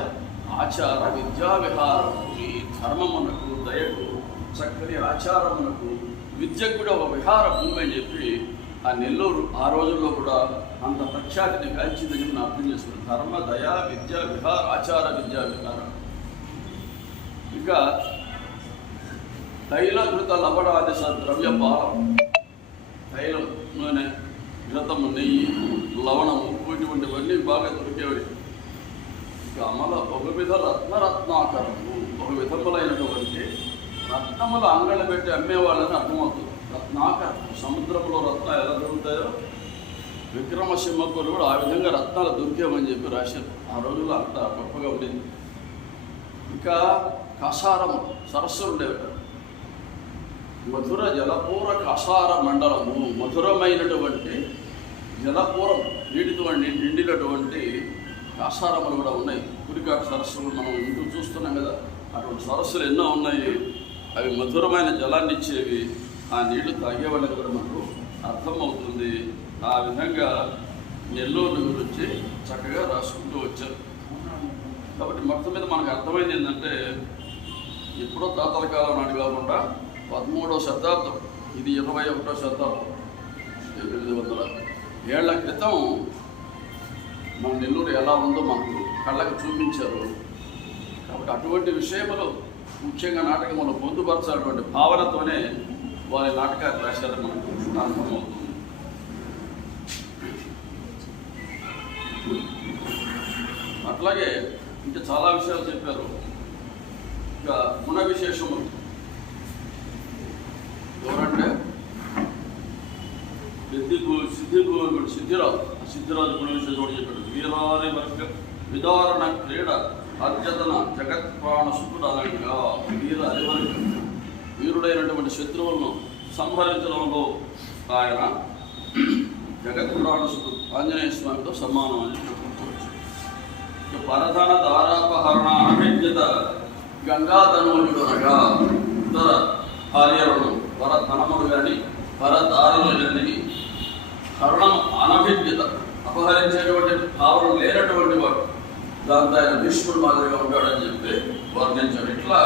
ఆచార విద్యా విహారం. ఈ ధర్మమునకు దయకు చక్కని ఆచారమునకు విద్యకు కూడా ఒక విహార భూమి అని చెప్పి ఆ నెల్లూరు ఆ రోజుల్లో కూడా అంత ప్రఖ్యాతిని గాంచిందని చెప్పి అర్థం చేసుకున్నాను. ధర్మ దయ విద్యా విహార ఆచార విద్యా విహారం ఇంకా తైలకృత లవణాది ద్రవ్య పాలం, తైలం, నూనె, ఘృతము, నెయ్యి, లవణము ఇటువంటివన్నీ బాగా దొరికేవి. ఇక అమల బహువిధ రత్నాకరము, బహు విధములైనటువంటి రత్నములు అంగళ్ళు పెట్టి అమ్మేవాళ్ళని అర్థమవుతుంది. రత్నాకరం, సముద్రంలో రత్నాలు ఎలా దొరుకుతాయో విక్రమసింహపురు కూడా ఆ విధంగా రత్నాలు దొరికేమని చెప్పి రాశారు. ఆ రోజుల్లో అంత గొప్పగా ఉండేది. ఇంకా కసారము, సరస్సులు ఉండేవి. మధుర జలపూర కసార మండలము, మధురమైనటువంటి జలపూరం, నీటితో నిండినటువంటి కాసారములు కూడా ఉన్నాయి. కురికాక సరస్సులు మనం ఇంటూ చూస్తున్నాం కదా, అటువంటి సరస్సులు ఎన్నో ఉన్నాయి. అవి మధురమైన జలాన్ని ఇచ్చేవి. ఆ నీళ్లు తాగేవాళ్ళకి కూడా మనకు అర్థమవుతుంది. ఆ విధంగా నెల్లూరు గురించి చక్కగా రాసుకుంటూ వచ్చారు. కాబట్టి మొత్తం మీద మనకు అర్థమైంది ఏంటంటే, ఎప్పుడో తాతల కాలం నాటి కాకుండా 13వ శతాబ్దం, ఇది 21వ శతాబ్దం, 800 ఏళ్ల క్రితం మన నెల్లూరు ఎలా ఉందో మనకు కళ్ళకు చూపించారు. కాబట్టి అటువంటి విషయములు ముఖ్యంగా నాటకంలో పొందుపరచాలటువంటి భావనతోనే వారి నాటకాలు రాశారని మనకు అర్థమవుతుంది. అట్లాగే ఇంకా చాలా విషయాలు చెప్పారు. ఇంకా గుణ విశేషములు ఎవరంటే సిద్ధిరాజు గుణ విశేషం కూడా చెప్పాడు. వీరారి వర్గ విదారణ క్రీడ అర్జతన జగత్ ప్రాణ సుఖుడనగా, వీర హరివర్గ వీరుడైనటువంటి శత్రువులను సంహరించడంలో ఆయన జగత్ ప్రాణ సుఖుడు ఆంజనేయ స్వామితో సమానం అని చెప్పుకోవచ్చు. పరధన దారాపహరణ అభిజ్ఞత గంగాధనుడనగా, ఇతర భార్యలను పరధనములు కానీ పరదారులు కానీ కరుణం అనభిజ్ఞత అపహరించేటువంటి భావన లేనటువంటి వాడు, దాంతో ఆయన భీష్ముడు మాదిరిగా ఉంటాడని చెప్పి వర్ణించాడు. ఇట్లా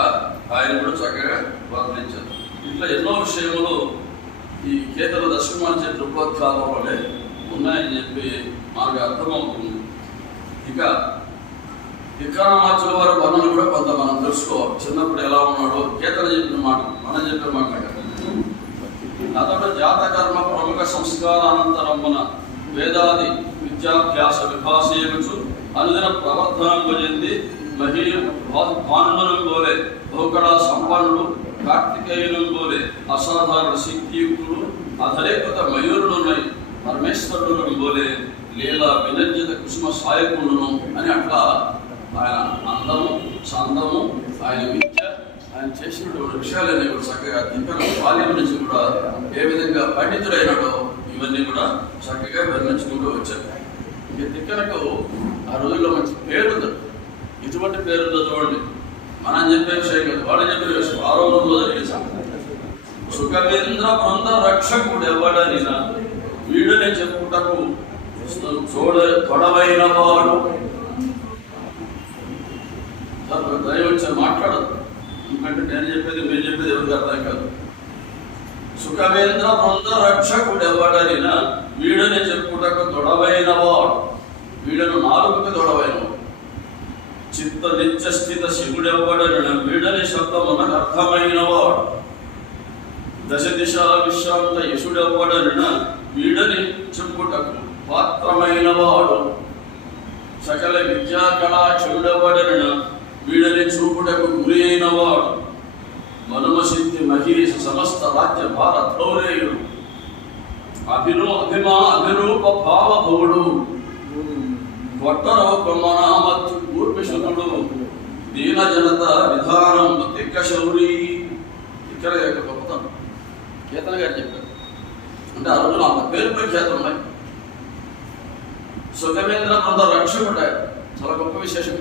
ఆయన కూడా చక్కగా వర్ణించారు. ఇట్లా ఎన్నో విషయములు ఈ కేతల దశమాంచే దృక్పథాలంలోనే ఉన్నాయని చెప్పి మనకు అర్థమవుతుంది. ఇక విక్రమార్చుల వారి వర్ణన కూడా కొంత మనం తెలుసుకోవాలి. చిన్నప్పుడు ఎలా ఉన్నాడో కేతన చెప్పిన మాట, మనం చెప్పిన మాట కదా. అతడు జాతకర్మ ప్రముఖ సంస్కారానంతరమున వేదాది విద్యాభ్యాస విభాసేయవచ్చు అనుదిన ప్రవర్తనకు చెంది మహీయం భానుమనం పోలే బహుకళా సంపన్నుడు కార్తికేయులం పోలే అసాధారణ శక్తియుక్తుడు అధరేకృత మయూరుడున్నాయి పరమేశ్వరుడు పోలే లీలా వినంజిత కుసుమ సాయకుడును అని అట్లా ఆయన అందము, చందము, ఆయన విద్య, ఆయన చేసినటువంటి విషయాలన్నీ కూడా చక్కగా తిక్కన బాల్యం నుంచి కూడా ఏ విధంగా పండితుడైనాడో ఇవన్నీ కూడా చక్కగా వర్ణించుకుంటూ వచ్చారు. ఇక తిక్కనకు ఆ రోజుల్లో మంచి పేరుంది. ఇటువంటి పేరుందో చూడండి. మనం చెప్పే విషయం కాదు, వాళ్ళు చెప్పే విషయం. ఆ రోజుల్లో జరిగే సుఖవేంద్ర బృంద రక్షకుడు ఎవడనినా వీడుని చెప్పుటకు తొడవైన వాడు. దయవచ్చి మాట్లాడదు, ఎందుకంటే నేను చెప్పేది మీరు చెప్పేది ఎవరికి అర్థం కాదు. సుఖవేంద్ర బృంద రక్షకుడు ఎవడనినా వీడుని చెప్పుటకు తొడవైన వాడు, వీడను నాలుగుకి తొడవైన చిత్త నిత్య స్థిత శివుడెవ్వడని వీడని శబ్దమునకు అర్థమైన వాడు, దశ దిశాల విశ్రాంత యశుడెవ్వడనిన వీడని చెప్పుటకు పాత్రమైన వాడు, సకల విద్యా కళాక్షుడెవ్వడనిన వీడని చూపుటకు గురి అయిన వాడు, మనుమసిద్ధి మహీష సమస్త రాజ్య భారతౌరేయుడు, అభిరూప భావభవుడు, కొట్టరూపమనామత్తు పూర్విషణుడు, దీన జనత విధానం తిక్క శౌరి. ఇక్కడ యొక్క గొప్పతనం కేతన గారు చెప్పారు. అంటే ఆ రోజున అంత పేరు ప్రఖ్యాతం ఉన్నాయి. సుఖవేంద్ర బృంద రక్షకుడు చాలా గొప్ప విశేషం.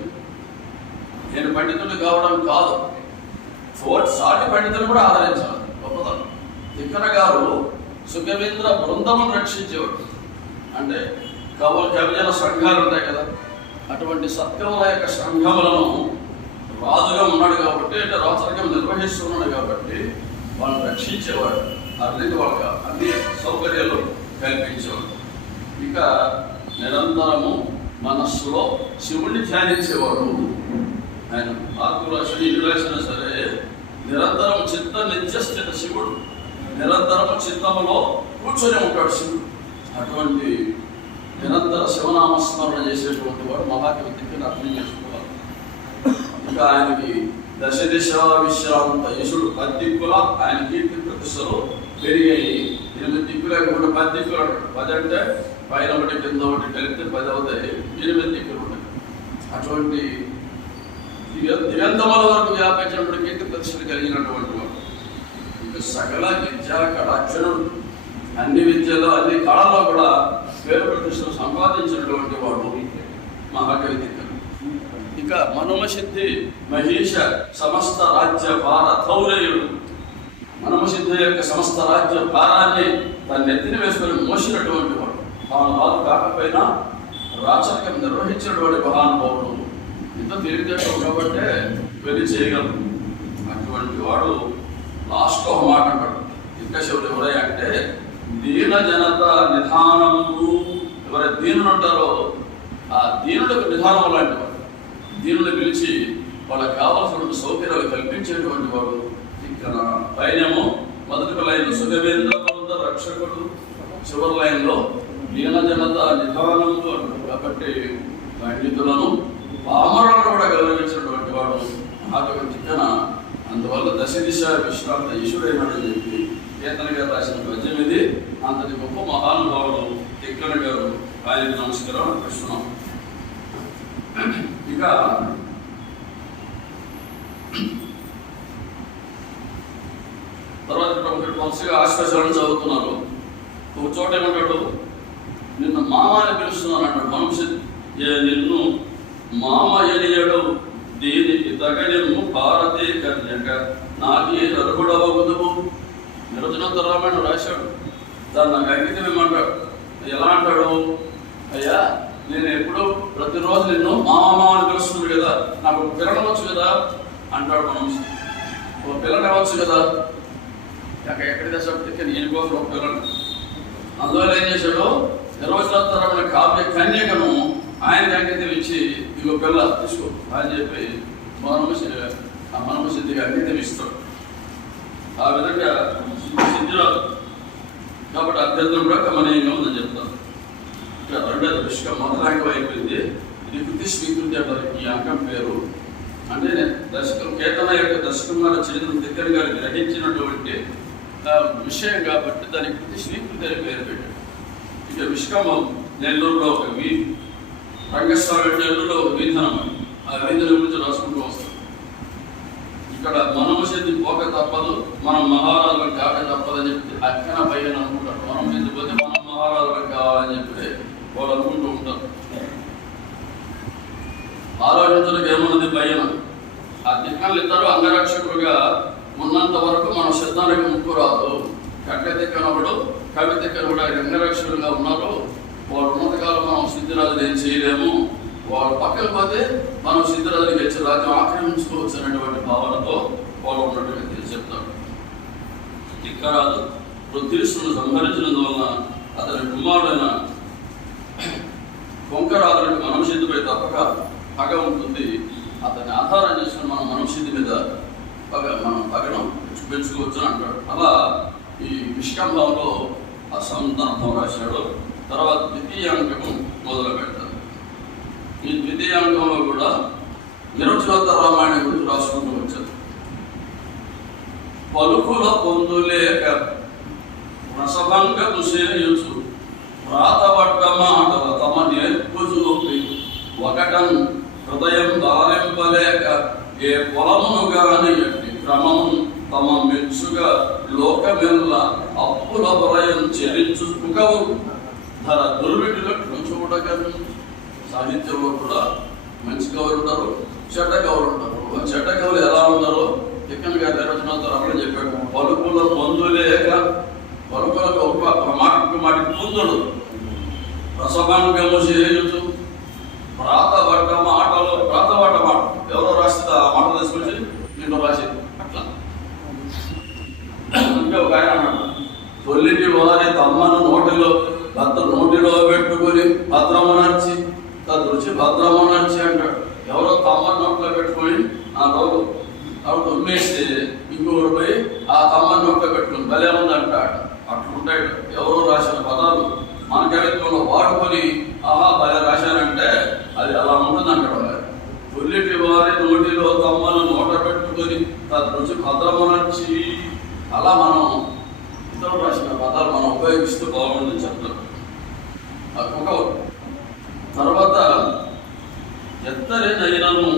నేను పండితుడు కావడం కాదు, సాటి పండితులు కూడా ఆదరించాలి, గొప్పతనం. తిక్కన గారు సుఖవేంద్ర బృందమును రక్షించేవాడు. అంటే కవిజన సంఘాలు ఉంటాయి కదా, అటువంటి సత్కవుల యొక్క సంఘములను రాజుగా ఉన్నాడు కాబట్టి, అంటే రాచరికం నిర్వహిస్తున్నాడు కాబట్టి వాళ్ళని రక్షించేవాడు. అన్ని వాళ్ళకి అన్ని సౌకర్యాలు కల్పించేవాడు. ఇక నిరంతరము మనస్సులో శివుణ్ణి ధ్యానించేవాడు. ఆయన ఆకులు రాసిన ఇల్లు రాసినా సరే నిరంతరం చిత్త నిత్యస్థిత శివుడు, నిరంతరం చిత్తములో కూర్చొని ఉంటాడు శివుడు. అటువంటి నిరంతర శివనామస్మరణ చేసేటువంటి వాడు మహాకవి తిక్కని అర్థం చేసుకోవాలి. ఇంకా ఆయనకి దశ దిశ విశ్రాంత యశుడు 10 దిక్కుల ఆయన కీర్తి ప్రతిష్టలు పెరిగాయి. 8 దిక్కులు లేకుండా 10 దిక్కులు ఉంటాడు. 10 అంటే పైన ఒకటి కింద ఒకటి కలిపితే 10 అవుతాయి. 8 దిక్కులు ఉంటాయి. అటువంటి దిగంతముల వరకు వ్యాపించినటువంటి కీర్తి ప్రతిష్టలు కలిగినటువంటి వాడు. ఇంకా సకల విద్యా కళాక్షరుడు, అన్ని విద్యలో అన్ని కళల్లో కూడా పేరు ప్రతిష్టలు సంపాదించినటువంటి వాడు మహాకవి తిక్కన. ఇక మనమసిద్ధి మహేష సమస్త రాజ్య భార ధౌరయుడు, మనమసిద్ధి యొక్క సమస్త రాజ్య భారాన్ని తన నెత్తిని వేసుకొని మోసినటువంటి వాడు. తాను రాజు కాకపోయినా రాచరికం నిర్వహించినటువంటి మహానుభావుడు. ఇంత తెలివితేటం కాబట్టే వెళ్ళి చేయగలరు. అటువంటి వాడు లాస్ట్లో ఒక మాట అంటాడు. ఇంకా శివుడు ఎవరయ్యా అంటే దీన జనత నిధానము. ఎవరైతే దీనులు ఉంటారో ఆ దీనులకు నిధానం లాంటి వాడు. దీనులు పిలిచి వాళ్ళకి కావాల్సిన సౌకర్యాలు కల్పించేటువంటి వాడు. ఇక్కడ పైనేమో మొదటి లైన్లో సుగవేంద్ర బృంద రక్షకుడు, చివరి లైన్లో దీన జనత నిధానము అంటారు. కాబట్టి పండితులను పామరులను కూడా గౌరవించినటువంటి వాడు మహాకవి తిక్కన. అందువల్ల దశ దిశ విశ్రాంత ఈశ్వరుడైనాడని చెప్పి కేతన గారు రాసిన పద్యం ఇది. అంతటి గొప్ప మహానుభావుడు తిక్కన గారు. ఆయనకి నమస్కారం అర్పిస్తున్నాం. ఇక తర్వాత వరుసగా ఆశ్వాసాలను చదువుతున్నారు. ఒక చోట ఏమంటాడు, నిన్ను మామ అని పిలుస్తున్నాను అంటాడు. మనిషి నిన్ను మామ ఎనియడు దీనికి తగడెము భారతీ కన్యక నాకే నరుగుడవగుదువు. నిరజనోత్తర రామాయణం రాశాడు. దాన్ని నాకు అంకితం ఇమ్మంటాడు. ఎలా అంటాడు, అయ్యా నేను ఎప్పుడు ప్రతిరోజు నిన్ను మామ అని పిలుస్తుంది కదా, నాకు పిల్లనవచ్చు కదా అంటాడు. మనిషి ఒక పిల్లని అవ్వచ్చు కదా. ఎక్కడి దశకి నేను కోసం ఒక పిల్లని. అందువల్ల ఏం చేశాడు, నిర్వచనోత్తరమైన కావ్య కన్యకను ఆయనకి అంకితం ఇచ్చి ఇగో పిల్ల తీసుకో అని చెప్పి మనమసిద్ధికి అంకితం ఇస్తాడు. ఆ విధంగా సిద్ధిరాలు కాబట్టి అభ్యర్థులు కూడా గమనీయంగా ఉందని చెప్తాను. ఇక రెండోది విషయం మొదలాంకం అయిపోయింది. ఇది కృతి స్వీకృతి అంటారు. ఈ అంకం పేరు అంటే దర్శకులు కేతన యొక్క దర్శకంగా చరిత్ర తిక్కన గారు గ్రహించినటువంటి విషయం కాబట్టి దానికి కృతి స్వీకృతి అని పేరు పెట్టాడు. ఇక విష్కమం నెల్లూరులో ఒక వీధి, రంగస్వామి నెల్లూరులో ఒక వీధనం. ఆ వీధుల గురించి రాసుకుంటూ వస్తాం. ఇక్కడ మనమసిద్ధి పోక తప్పదు, మనం మహారాజులకు కాక తప్పదని చెప్పి అక్కన పైన అనుకుంటారు. మనమసిద్ధి పోతే మనం మహారాజులకు కావాలని చెప్పి వాళ్ళు అనుకుంటూ ఉంటారు. ఆలోచించడానికి ఏమన్నది పైన ఆ తిక్కలు ఇద్దరు అంగరక్షకులుగా ఉన్నంత వరకు మన సిద్ధానికి ముక్కు రాదు. కట్ట తిక్కనప్పుడు కవి తిక్కను కూడా అంగరక్షకులుగా ఉన్నారు. వాళ్ళు ఉన్నతకాలం మనం సిద్ధిరాజులు ఏం చేయలేము, వాళ్ళు పక్కన పోతే మనం సిద్ధిరాజుకి వచ్చే రాజ్యం ఆక్రమించుకోవచ్చు అనేటువంటి భావనతో వాళ్ళు ఉన్నట్టుగా చెప్తాడు. తిక్కరాజు పృథ్వీశ్వరుని సంహరించినందువలన అతని కుమారుడైన కొంకరాజులకు మనమసిద్ధిపై తప్పక పగ ఉంటుంది. అతన్ని ఆధారం చేసుకుని మనం మనమసిద్ధి మీద మనం పగను పెంచుకోవచ్చు అని అంటాడు. అలా ఈ విష్కంభంలో ఆ సందర్భం రాశాడు. తర్వాత ద్వితీయాంకము మొదలు పెడతారు. ఈ ద్వితీయాంకంలో కూడా నిరజనోత్తర రామాయణం గురించి రాసుకుంటూ వచ్చారు. పలుకుల పొందులేక రసభంగము సేయుచు వ్రాతవడ్డ మాటల తమ నేర్పు చూపి ఒకటం హృదయం దారింపలేక ఏ పొలమును గాని ఎట్టి క్రమము తమ మెచ్చుగా లోకమెల్ల అప్పుల వలయం చెల్లించు కవులు ధర దుర్విటులకు చూడగలను. సాహిత్యంలో కూడా మంచి కవులు ఉంటారు, చెడ్డ కవులు ఉంటారు. చెడ్డ కవులు ఎలా ఉన్నారో తిక్కన గారి నిర్వచనోత్తరం చెప్పాడు. పలుకుల పొందులేక, పలుకులకు ఒక మాటకు మాటికి పొందుడు, రసభంగము చేయుచు వ్రాతబడ్డ మాటలు. వ్రాతబడ్డ మాట ఎవరో రాస్తే ఆ మాట తీసుకొచ్చి నిన్ను రాసేది అట్లా. ఇంకా ఒక ఆయన అన్నాడు, తొల్లిటి వారి తమ్మను నోటిలో పెట్టుకుని భద్రమనర్చి తదుచి భద్రమనర్చి అంటాడు. ఎవరో తమ్మను నోట్లో పెట్టుకొని ఆ రోజు ఆవిడ ఉమ్మేస్తే ఇంకొకరు పోయి ఆ తమ్మని నొక్క పెట్టుకుని భలే ఉందంటాడు. అట్లుంటాడు. ఎవరో రాసిన పదాలు మన కవిత్వంలో వాడుకొని ఆహా భలే రాశానంటే అది అలా ఉంటుందంటాడు. పుల్లిటి వారి నోటిలో తమ్మను నోట పెట్టుకొని తద్రుచి భద్రమనర్చి అలా మనం ఇతరులు రాసిన పదాలు మనం ఉపయోగిస్తూ బాగుంటుందని చెప్తారు. ఒక తర్వాత ఎత్తరి నయనము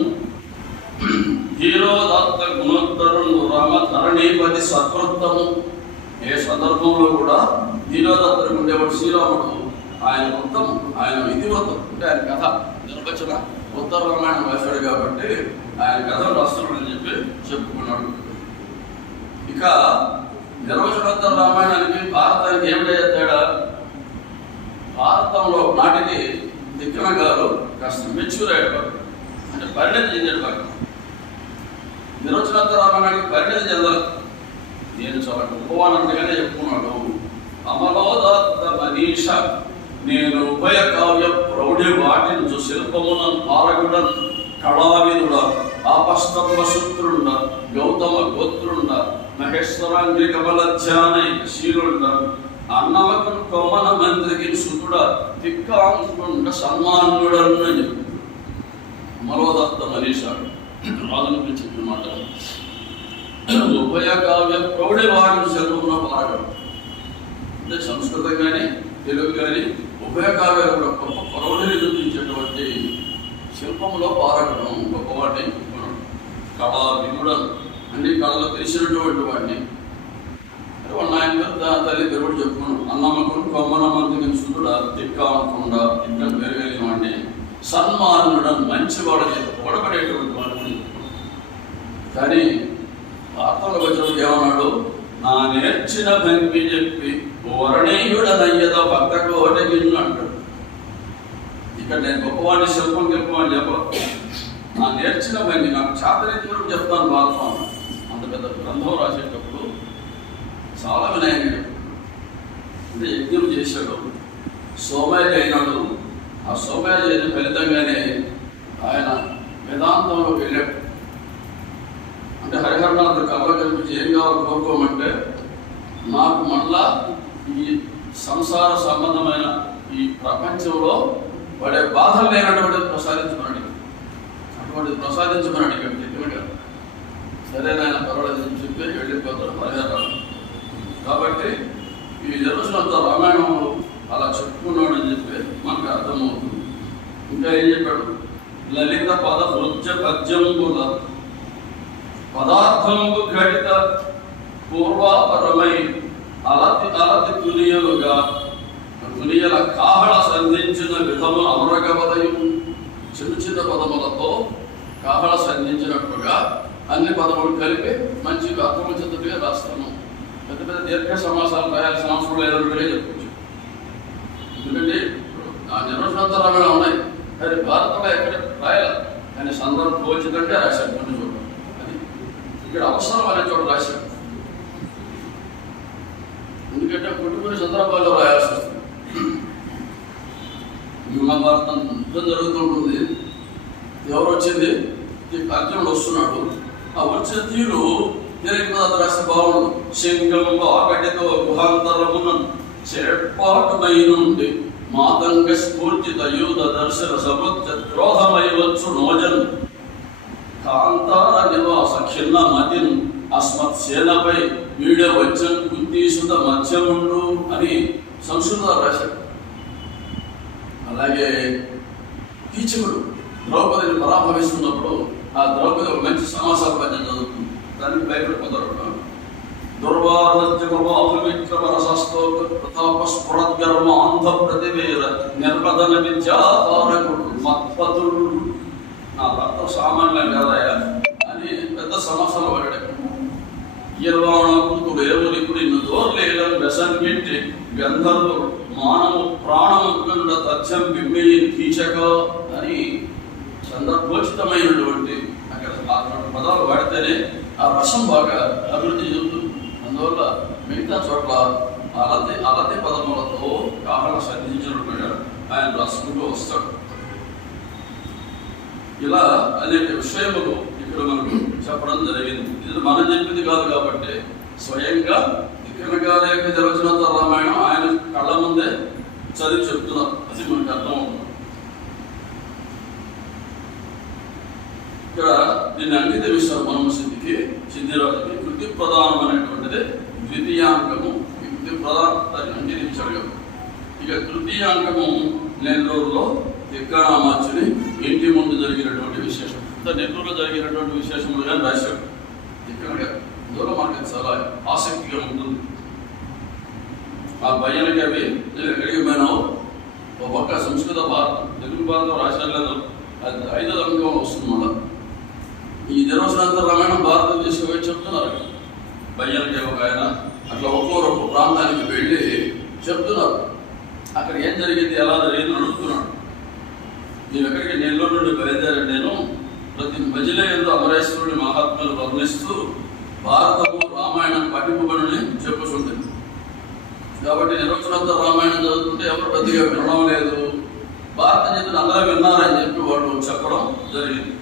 హీరోదత్త గుణోత్తరుడు రామ ధరణీపతి సత్వృత్తము. ఏ సందర్భంలో కూడా హీరోదత్తుడికి ఉండేవాడు శ్రీరాముడు. ఆయన వృత్తం, ఆయన విధివతం అంటే ఆయన కథ నిర్వచన ఉత్తర రామాయణం రాశాడు కాబట్టి ఆయన కథలు రాస్తున్నాడని చెప్పి చెప్పుకున్నాడు. ఇక నిర్వచనోత్తర రామాయణానికి భారతానికి ఏమిటయ్యే తేడా? భారతంలో నాటికి దిక్కన గారు కాస్త మెచ్యూర్ అయ్యేవాడు, అంటే పరిణతి చెందేవాడు. నిర్వచనోత్తర రామాయణానికి పరిణతి చెందాలి. నేను చాలా గొప్పవానంతగానే చెప్పుకున్నాడు. అమలోదాత్త మనీష నేను ఉభయ కావ్య ప్రౌఢి వాటించు శిల్పమున పారగుడన్ కళావిదుడ ఆపస్తంభ శుక్రుండ గౌతమ గోత్రుండ మహేశ్వరాంగి కమలధ్యానై శీలుండ అన్నవకు కొమ్మన మంత్రికి సుతుడ తిక్కాంకుండ సన్మానుడన్న చెప్పి అమలోదాత్త మనీష రాజుని గురించి చెప్పిన మాట. ఉభయ కావ్య ప్రౌఢి వాటించు శిల్పమున పారగుడు అంటే సంస్కృతం కానీ తెలుగు కానీ ఉభయ కావ్యాలు కూడా గొప్ప ప్రౌఢిని చూపించేటువంటి శిల్పంలో పారగడం గొప్పవాడిని చెప్పుకున్నాడు. కళా వినుడను అన్ని కళలో తెలిసినటువంటి వాడిని. వాళ్ళ ఆయన తల్లి పెరుగుడు చెప్పుకున్నాడు. అన్నమ్మకుడు కొమ్మన మంత్రికి సుతుడ తిక్కాకుండా తిక్కను పెరగలిగిన వాడిని సన్మానుడను మంచివాడు పొడబడేటువంటి వాడిని చెప్పుకున్నాడు. కానీ వార్తలకు వచ్చినప్పుడు ఏమన్నాడు? నా నేర్చిన భంగి చెప్పి ఓరణీయుడనయ్యద భక్తకు ఓటగిన్ను అంటాడు. ఇక్కడ నేను గొప్పవాడిని శిల్పం గొప్పవాడిని చెప్పను. నా నేర్చిన భంగి నాకు చాతరీతి వరకు చెప్తాను భారతం. అంత పెద్ద గ్రంథం రాసేటప్పుడు చాలా వినయంగా అంటే యజ్ఞం చేశాడు, సోమయాజి అయినాడు. ఆ సోమయాజి అయిన ఫలితంగానే ఆయన వేదాంతంలోకి వెళ్ళాడు. అంటే హరిహరనాథుడు కళ్ళ కనిపించి ఏం కావాలో కోరుకోమంటే నాకు మళ్ళా ఈ సంసార సంబంధమైన ఈ ప్రపంచంలో పడే బాధలు లేనటువంటిది ప్రసాదించమని అడిగాడు. సరే నాయన పర్వాలేదు అని చెప్పి వెళ్ళిపోతాడు హరిహరనాథుడు. కాబట్టి ఈ నిర్వచనంతో రామాయణంలో అలా చెప్పుకున్నాడు అని చెప్పి మనకు అర్థమవుతుంది. ఇంకా ఏం చెప్పాడు? లలిత పద నృత్య పద్యముల పదార్థము ఘటిత పూర్వాపరమై అలతి తునియలుగా తునియల కాహళ సంధించిన విధము అమరగవదయం. చిన్న చిన్న పదములతో కాహళ సంధించినట్టుగా అన్ని పదములు కలిపి మంచిగా అర్థమొచ్చేటట్టుగా రాస్తాము. పెద్ద పెద్ద దీర్ఘ సమాసాలు రాయాల్సిన అవసరం లేదని చెప్పచ్చు. ఎందుకంటే ఆ నిర్వచనాంతర రామాయణం ఉన్నాయి, కానీ భారతంలో ఎక్కడ రాయాలి కానీ సందర్భోచితంగా రాశాడు. కొన్ని చోట్ల అది ఇక్కడ అవసరం అనే చోట రాశాడు. ఎందుకంటే కొన్ని సందర్భాల్లో రాయాల్సి వస్తుంది. మహాభారతం యుద్ధం జరుగుతుంటుంది. ఎవరు వచ్చింది? అర్జునుడు వస్తున్నాడు. ఆ వచ్చిన తీరు దీనికి రాస్తే బాగుండదు. శంఖంలో ఆకటితో గుహాంతరమున చేపాటుమై నుండి మాతంగ స్ఫూర్తిత యూధ దర్శన సముద్ర క్రోధమై వచ్చు నోజన్ కాంతార నివాస ఖిన్న మతిన్ అస్మత్ సేనపై వీడ వచ్చన్ కుంతీసుత మధ్యముండు అని సంస్కృతంలో రాశాడు. అలాగే కీచకుడు ద్రౌపదిని పరాభవిస్తున్నప్పుడు ఆ ద్రౌపది ఒక మంచి సమాసాల పద్యం చదువుతుంది. దానికి భయపడిపోతాడు. దుర్వార్మిత్రమరసస్తోక ప్రతాప స్ఫురద్గర్మ ఆంధ ప్రతివేర నిర్మదన విద్యాపారకుడు మత్పతుడు. నా భర్త సామాన్యం కాదయా అని పెద్ద సమాసాలు వాడాడు. ఇయర్వాణకుడు ఏవునికుడు ఇన్ను దోర్లేలం వ్యసన్మిట్టి గంధర్వుడు మానము ప్రాణముకుండ తథ్యం బిమ్మెయిన్ కీచక అని సందర్భోచితమైనటువంటి అక్కడ పదాలు వాడితేనే ఆ రసం బాగా అభివృద్ధి చెందుతుంది. అందువల్ల మిగతా చోట్ల అలతి పదములతో కాహళ సంధించినట్టుగా ఆయన రాసుకుంటూ వస్తాడు. ఇలా అనేక విషయములు ఇక్కడ మనకు చెప్పడం జరిగింది. ఇది మనం చెప్పింది కాదు కాబట్టి స్వయంగా ఇక్కడ గారి యొక్క జరవచనోత్తర రామాయణం ఆయన కళ్ళ ముందే చదివి చెప్తున్నారు. అది మనకు అర్థం అవుతుంది. ఇక్కడ దీన్ని అంకిత విశ్వాస మనమసిద్ధికి సిద్ధిరాజుకి కృతి ప్రధానం అనేటువంటిది ద్వితీయాంకము. ఈ కృతి ప్రధానాన్ని అంకితించాడు కదా. ఇక తృతీయాంకము నెల్లూరులో తిక్కనామార్చుని ఇంటి ముందు జరిగినటువంటి విశేషం. నెల్లూరులో జరిగినటువంటి విశేషములుగా రాశాడు. ఇక్కడ ఇందులో మనకి చాలా ఆసక్తిగా ఉంటుంది. ఆ భయానికి అవి ఎక్కడికి పోయినావు, ఒక పక్క సంస్కృత భారతం తెలుగు భారతం రాశారు లేదు, అది 5వ అంకంలో వస్తుంది. మళ్ళా ఈ జనవసరాంతర రామాయణం భారతం తీసుకుపోయి చెప్తున్నారు. భయానికి ఒక ఆయన అట్లా ఒక్కొక్క ప్రాంతానికి వెళ్ళి చెప్తున్నారు. అక్కడ ఏం జరిగింది, ఎలా జరిగింది అడుగుతున్నాడు. నేను ఎక్కడికి నెల్లూరు నుండి బయలుదేరాను. నేను ప్రతి మజిలే ఎందు అమరేశ్వరుడి మహాత్ములు వర్ణిస్తూ భారతము రామాయణం పఠింపబడిని చెప్పుకుంటుంది. కాబట్టి నిర్వచనంతో రామాయణం చదువుతుంటే ఎవరు పెద్దగా వినడం లేదు. భారత చరిత్ర అందరూ విన్నారని చెప్పి వాళ్ళు చెప్పడం జరిగింది.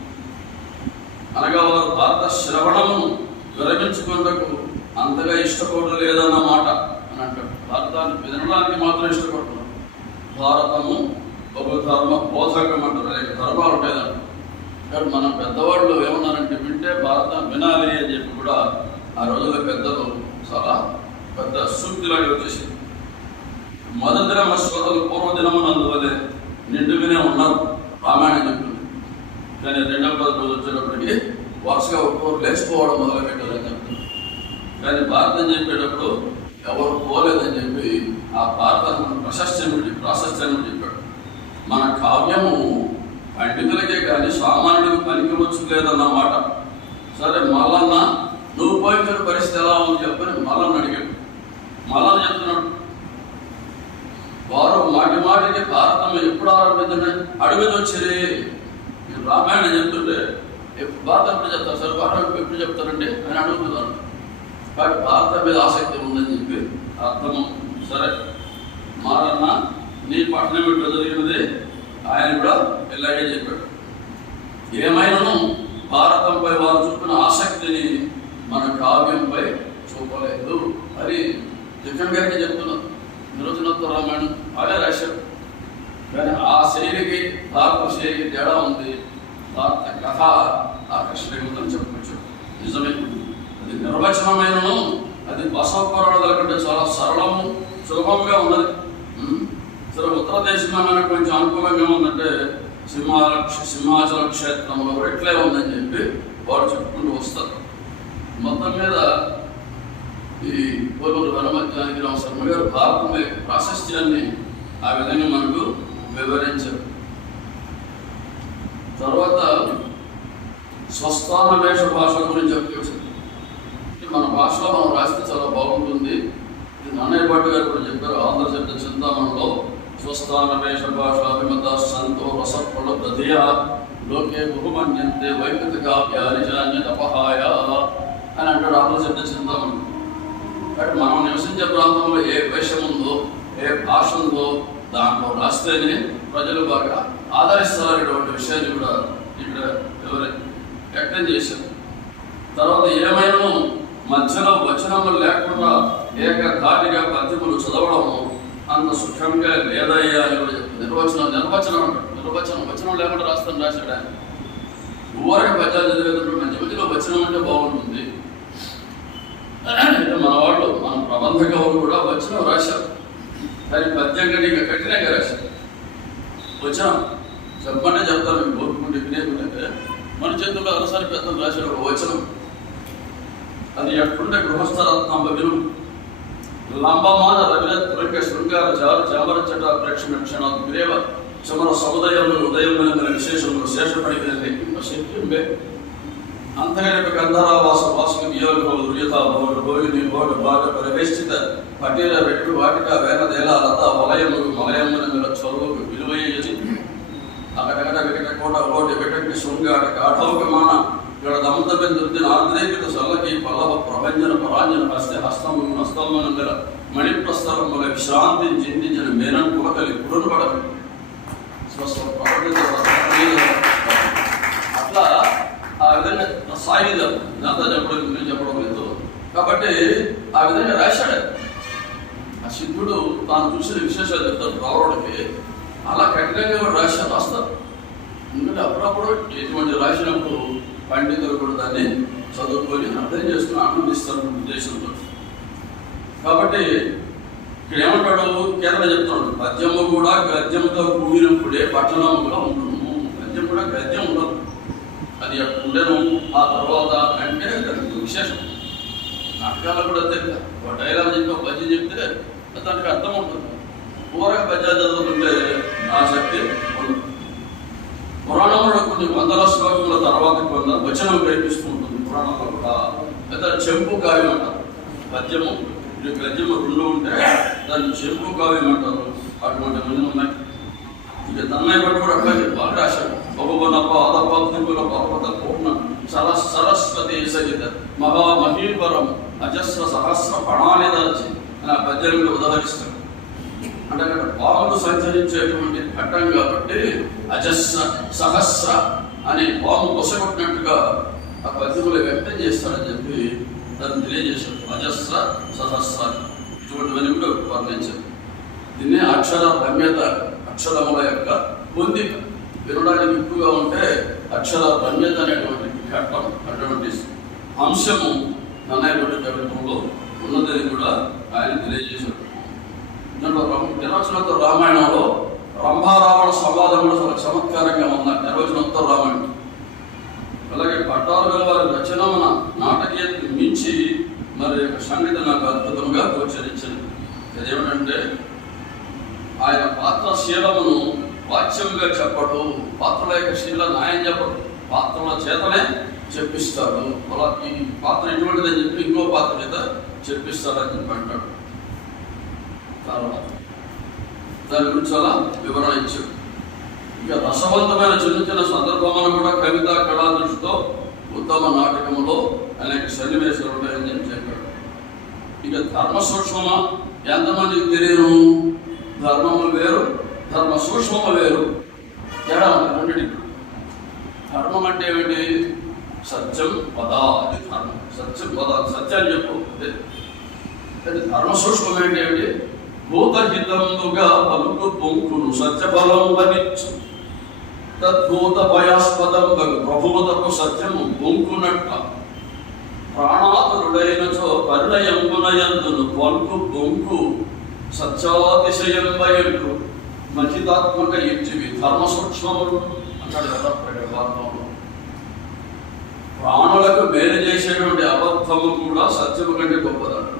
అనగా వారు భారత శ్రవణము విరమించుకున్నకు అంతగా ఇష్టపడడం లేదన్న మాట అని అంటారు. భారతాన్ని వినడానికి మాత్రం ఇష్టపడుతున్నారు. భారతము ఒక ధర్మ బోధకం అంటారు, అనేక ధర్మాలు ఉంటాయంటారు. కాబట్టి మన పెద్దవాళ్ళు ఏమన్నారంటే వింటే భారతం వినాలి అని చెప్పి కూడా ఆ రోజుల్లో పెద్దలు చాలా పెద్ద సూక్తిలాగా వచ్చేసింది. మొదటి దినం శ్రోతలు పూర్వదినము నందువలే నిండుగానే ఉన్నారు రామాయణం చెప్తుంది. కానీ 2వ రోజు వచ్చేటప్పటికి వరుసగా ఒక్కొక్కరు లేచిపోవడం మొదలుపెట్టారని చెప్తున్నారు. కానీ భారతం చెప్పేటప్పుడు ఎవరు పోలేదని చెప్పి ఆ భారతాన్ని ప్రాశస్త్యాన్ని చెప్పాడు. మన కావ్యము పండితులకే కానీ సామాన్యుడికి పనికి వచ్చు లేదన్నమాట. సరే మల్లన్న నువ్వు పోయిన పరిస్థితి ఎలా ఉంది చెప్పని మల్లన్న అడిగాడు. మల్లన్న చెప్తున్నాడు, వారు మాటి మాటికి భారతం ఎప్పుడు ఆరంభించండి అడుగుదొచ్చిరే. మీరు రామాయణం చెప్తుంటే భారతం ఎప్పుడు చెప్తారు సార్, భారతం ఎప్పుడు చెప్తారండి అని అడుగుతున్నాను. కాబట్టి భారతం మీద ఆసక్తి ఉందని చెప్పి అర్థము. సరే మారన్న నీ పట్టణం ఎట్లా జరిగినది ఆయన కూడా ఇలాగే చెప్పాడు. ఏమైనాను భారతంపై వారు చూపిన ఆసక్తిని మన కావ్యంపై చూపలేదు అని జగన్ గారికి చెప్తున్నారు. నిర్వచనోత్తర రామాయణం అదే రాశారు. కానీ ఆ శైలికి భారత శైలికి తేడా ఉంది. భారత కథ ఆకర్షణీయంగా ఉందని చెప్పవచ్చు. నిజమే, అది నిర్వచనమైనను అది బసవపురాణాల కంటే చాలా సరళము సులభంగా ఉన్నది. సరే ఉత్తర దేశంలో మనకు కొంచెం అనుకూలంగా ఉందంటే సింహాచల క్షేత్రంలో ఎట్లే ఉందని చెప్పి వాడు చెప్పుకుంటూ వస్తారు. మొత్తం మీద ఈ పోలూరు వనమధ్యానికి శర్మ గారు భారతం యొక్క ప్రాశస్త్యాన్ని ఆ విధంగా మనకు వివరించారు. తర్వాత స్వస్థాన వేష భాష గురించి చెప్పవచ్చు. మన భాషలో మనం రాస్తే చాలా బాగుంటుంది. ఇది నాన్నయ్య భట్ గారు కూడా చెప్పారు. ఆంధ్ర శబ్ద చింతామణిలో స్వస్థాన వేష భాష అభిమత సంతో రసఫల దధియ లోకే బహుమన్యంతే వైకృత కావ్యానిజాన్యతపహాయ అని అంటాడు ఆంధ్ర శబ్ద చింతామణి. కాబట్టి మనం నివసించే ప్రాంతంలో ఏ వేషం ఉందో ఏ భాష ఉందో దాంట్లో రాస్తేనే ప్రజలు బాగా ఆదరిస్తారనేటువంటి విషయాన్ని కూడా ఇక్కడ వ్యక్తం చేశారు. తర్వాత ఏమైనా మధ్యలో వచనములు లేకుండా ఏకధాటిగా పద్యములు చదవడము అంత సుఖంగా లేదయ్యా అని కూడా చెప్తుంది. నిర్వచనం అంటారు. వచనం లేకుండా రాస్తాను రాశాడు ఆయన. ఊరక పద్యాలు చదివేటప్పుడు మధ్య మధ్యలో వచనం అంటే బాగుంటుంది. మన వాళ్ళు మన ప్రబంధ కవులు కూడా వచనం రాశారు. కానీ పద్యం కంటే ఇంకా కఠినంగా రాశారు. వచనం చెప్పమంటే చెప్తాను, మీకు కోరుకుంటే వినేకుంటే మన చేతుల్లో అనుసారి పెద్దలు రాశారు ఒక వచనం. అది ఎట్లుంటే గృహస్థరత్నాంబ విను లంబమాన రవిరత్రంక శృంగార చారు చామర చట ప్రేక్షణ క్షణాలు విరేవ చమర సముదయంలో ఉదయమైన విశేషంలో శేషపడిన లెక్కింప శక్తింబే అంతగనక గంధరావాస వాసుకి వియోగములు దుర్యతాభవులు భోగిని భోగ బాట పరివేష్టిత పటీల వెట్టు వాటిక వేనదేల లత వలయములు మలయమున మీద చొరువుకు విలువయ్యి అకటకట వికట కోట ఓటి వికటి శృంగాట కాఠౌకమాన ఇక్కడ దమంతబెందుర్దిన ఆంధ్రేకిత సల్లకి పల్లవ ప్రభంజన పరాంజన హస్త హస్తము హస్తమునందర మణిప్రస్తరముల విశ్రాంతి చిందించిన మేనన్ కులకలి పురును పడదు. అట్లా ఆ ఆ విధంగా సాగిదాం ఇదంతా చెప్పడం నేను చెప్పడం లేదు. కాబట్టి ఆ విధంగా రాశాడు. ఆ సిద్ధుడు తాను చూసిన విశేషాలు చెప్తారు రావడానికి, అలా కఠినంగా కూడా రాస్తారు. ఎందుకంటే అప్పుడప్పుడు ఎటువంటి రాసినప్పుడు పండితులు కూడా దాన్ని చదువుకొని అర్థం చేసుకుని ఆనందిస్తారు ఉద్దేశంతో. కాబట్టి ఇక్కడ ఏమంటాడు, కేరళ చెప్తున్నాడు, పద్యము కూడా గద్యముతో కూడినప్పుడే పట్టణముగా ఉంటున్నాము. గద్యం కూడా గద్యం ఉండదు, అది ఉండను. ఆ తర్వాత అంటే విశేషం. నాటకాలు కూడా అంతే కదా, ఒక డైలాగ్ చెప్పి ఒక పద్యం చెప్తే దానికి అర్థం ఉంటుంది. పూర్వ పద్యాలు చదువుతుంటే ఆ శక్తి ఉండదు. పురాణంలో కొన్ని వందల శ్లోకముల తర్వాత కొంత వచనం కనిపిస్తూ ఉంటుంది పురాణంలో కూడా. లేదా చెంపు కావ్యం అంటారు. పద్యము గద్యము రెండు ఉంటే దాన్ని చెంపు కావ్యం అంటారు. అటువంటి మంది ఉన్నాయి. ఇక తన్నయ్య పట్టు కూడా అట్లాగే బాగా రాశాడు. భగవనప్ప అదపత్తుల పర్వత పూర్ణ సరస్వతి సహిత మహామహీవరం అజస్ర సహస్ర పణాన్ని దాల్చి అని ఆ పద్యాలను ఉదాహరిస్తాడు. అంటే అక్కడ పాములు సంచరించేటువంటి ఘట్టం కాబట్టి అజస్ర సహస్ర అనే పాము కొసగొట్టినట్టుగా ఆ పద్యములు వ్యక్తం చేస్తాడని చెప్పి దాన్ని తెలియజేశాడు. అజస్ర సహస్ర ఇటువంటివన్నీ కూడా వర్ణించారు. దీన్నే అక్షర రమ్యత, అక్షరముల యొక్క పొందిక వినడానికి ఎక్కువగా ఉంటే అక్షర రమ్యత అనేటువంటి ఘట్టం, అటువంటి అంశము నన్నయ్య కవిత్వంలో ఉన్నదని కూడా ఆయన తెలియజేశాడు. నిర్వచనంతో రామాయణంలో రంభారావణ సంవాదం కూడా చాలా చమత్కారంగా ఉంది నిర్వచనంతో రామాయణం. అలాగే పట్టారు వారి రచనమున నాటకీయతను మించి మరి సంగీతం నాకు అద్భుతంగా గోచరించింది. అదేమిటంటే ఆయన పాత్ర శీలమును వాచ్యముగా చెప్పడు, పాత్రల యొక్క శీలను ఆయన చెప్పడు, పాత్రల చేతనే చెప్పిస్తాడు. అలా ఈ పాత్ర ఎటువంటిదని చెప్పి ఇంకో పాత్ర చేత చెప్పిస్తాడని చెప్పి అంటాడు. దాని గురించి అలా వివరణ ఇచ్చాడు. ఇక రసవంతమైన చిన్న చిన్న సందర్భములను కూడా కవిత కళా దృష్టితో ఉత్తమ నాటకములో అనేక సన్నివేశాలు ఉంటాయని చెప్పాడు. ఇక ధర్మ సూక్ష్మమ ఎంతమందికి తెలియను, ధర్మములు వేరు ధర్మ సూక్ష్మము వేరు, తేడా రెండింటికి. ధర్మం అంటే ఏమిటి? సత్యం పద, అది ధర్మం. సత్యం పద, సత్యాన్ని చెప్పు. అది ధర్మ సూక్ష్మం అంటే ఏమిటి? భూతహితముగా పలుకు పొంకును సత్యఫలం వనిచ్చు, తద్భూత భయాస్పదం ప్రభువుతకు సత్యము పొంకునట్ట, ప్రాణాతుడైనచో పరిణయంబునయందును పలుకు పొంకు సత్యాతిశయం బయలు మచితాత్మక ఇచ్చివి ధర్మ సూక్ష్మములు అంటాడు కదా భారతంలో. ప్రాణులకు మేలు చేసేటువంటి అబద్ధము కూడా సత్యము కంటే గొప్పదాడు.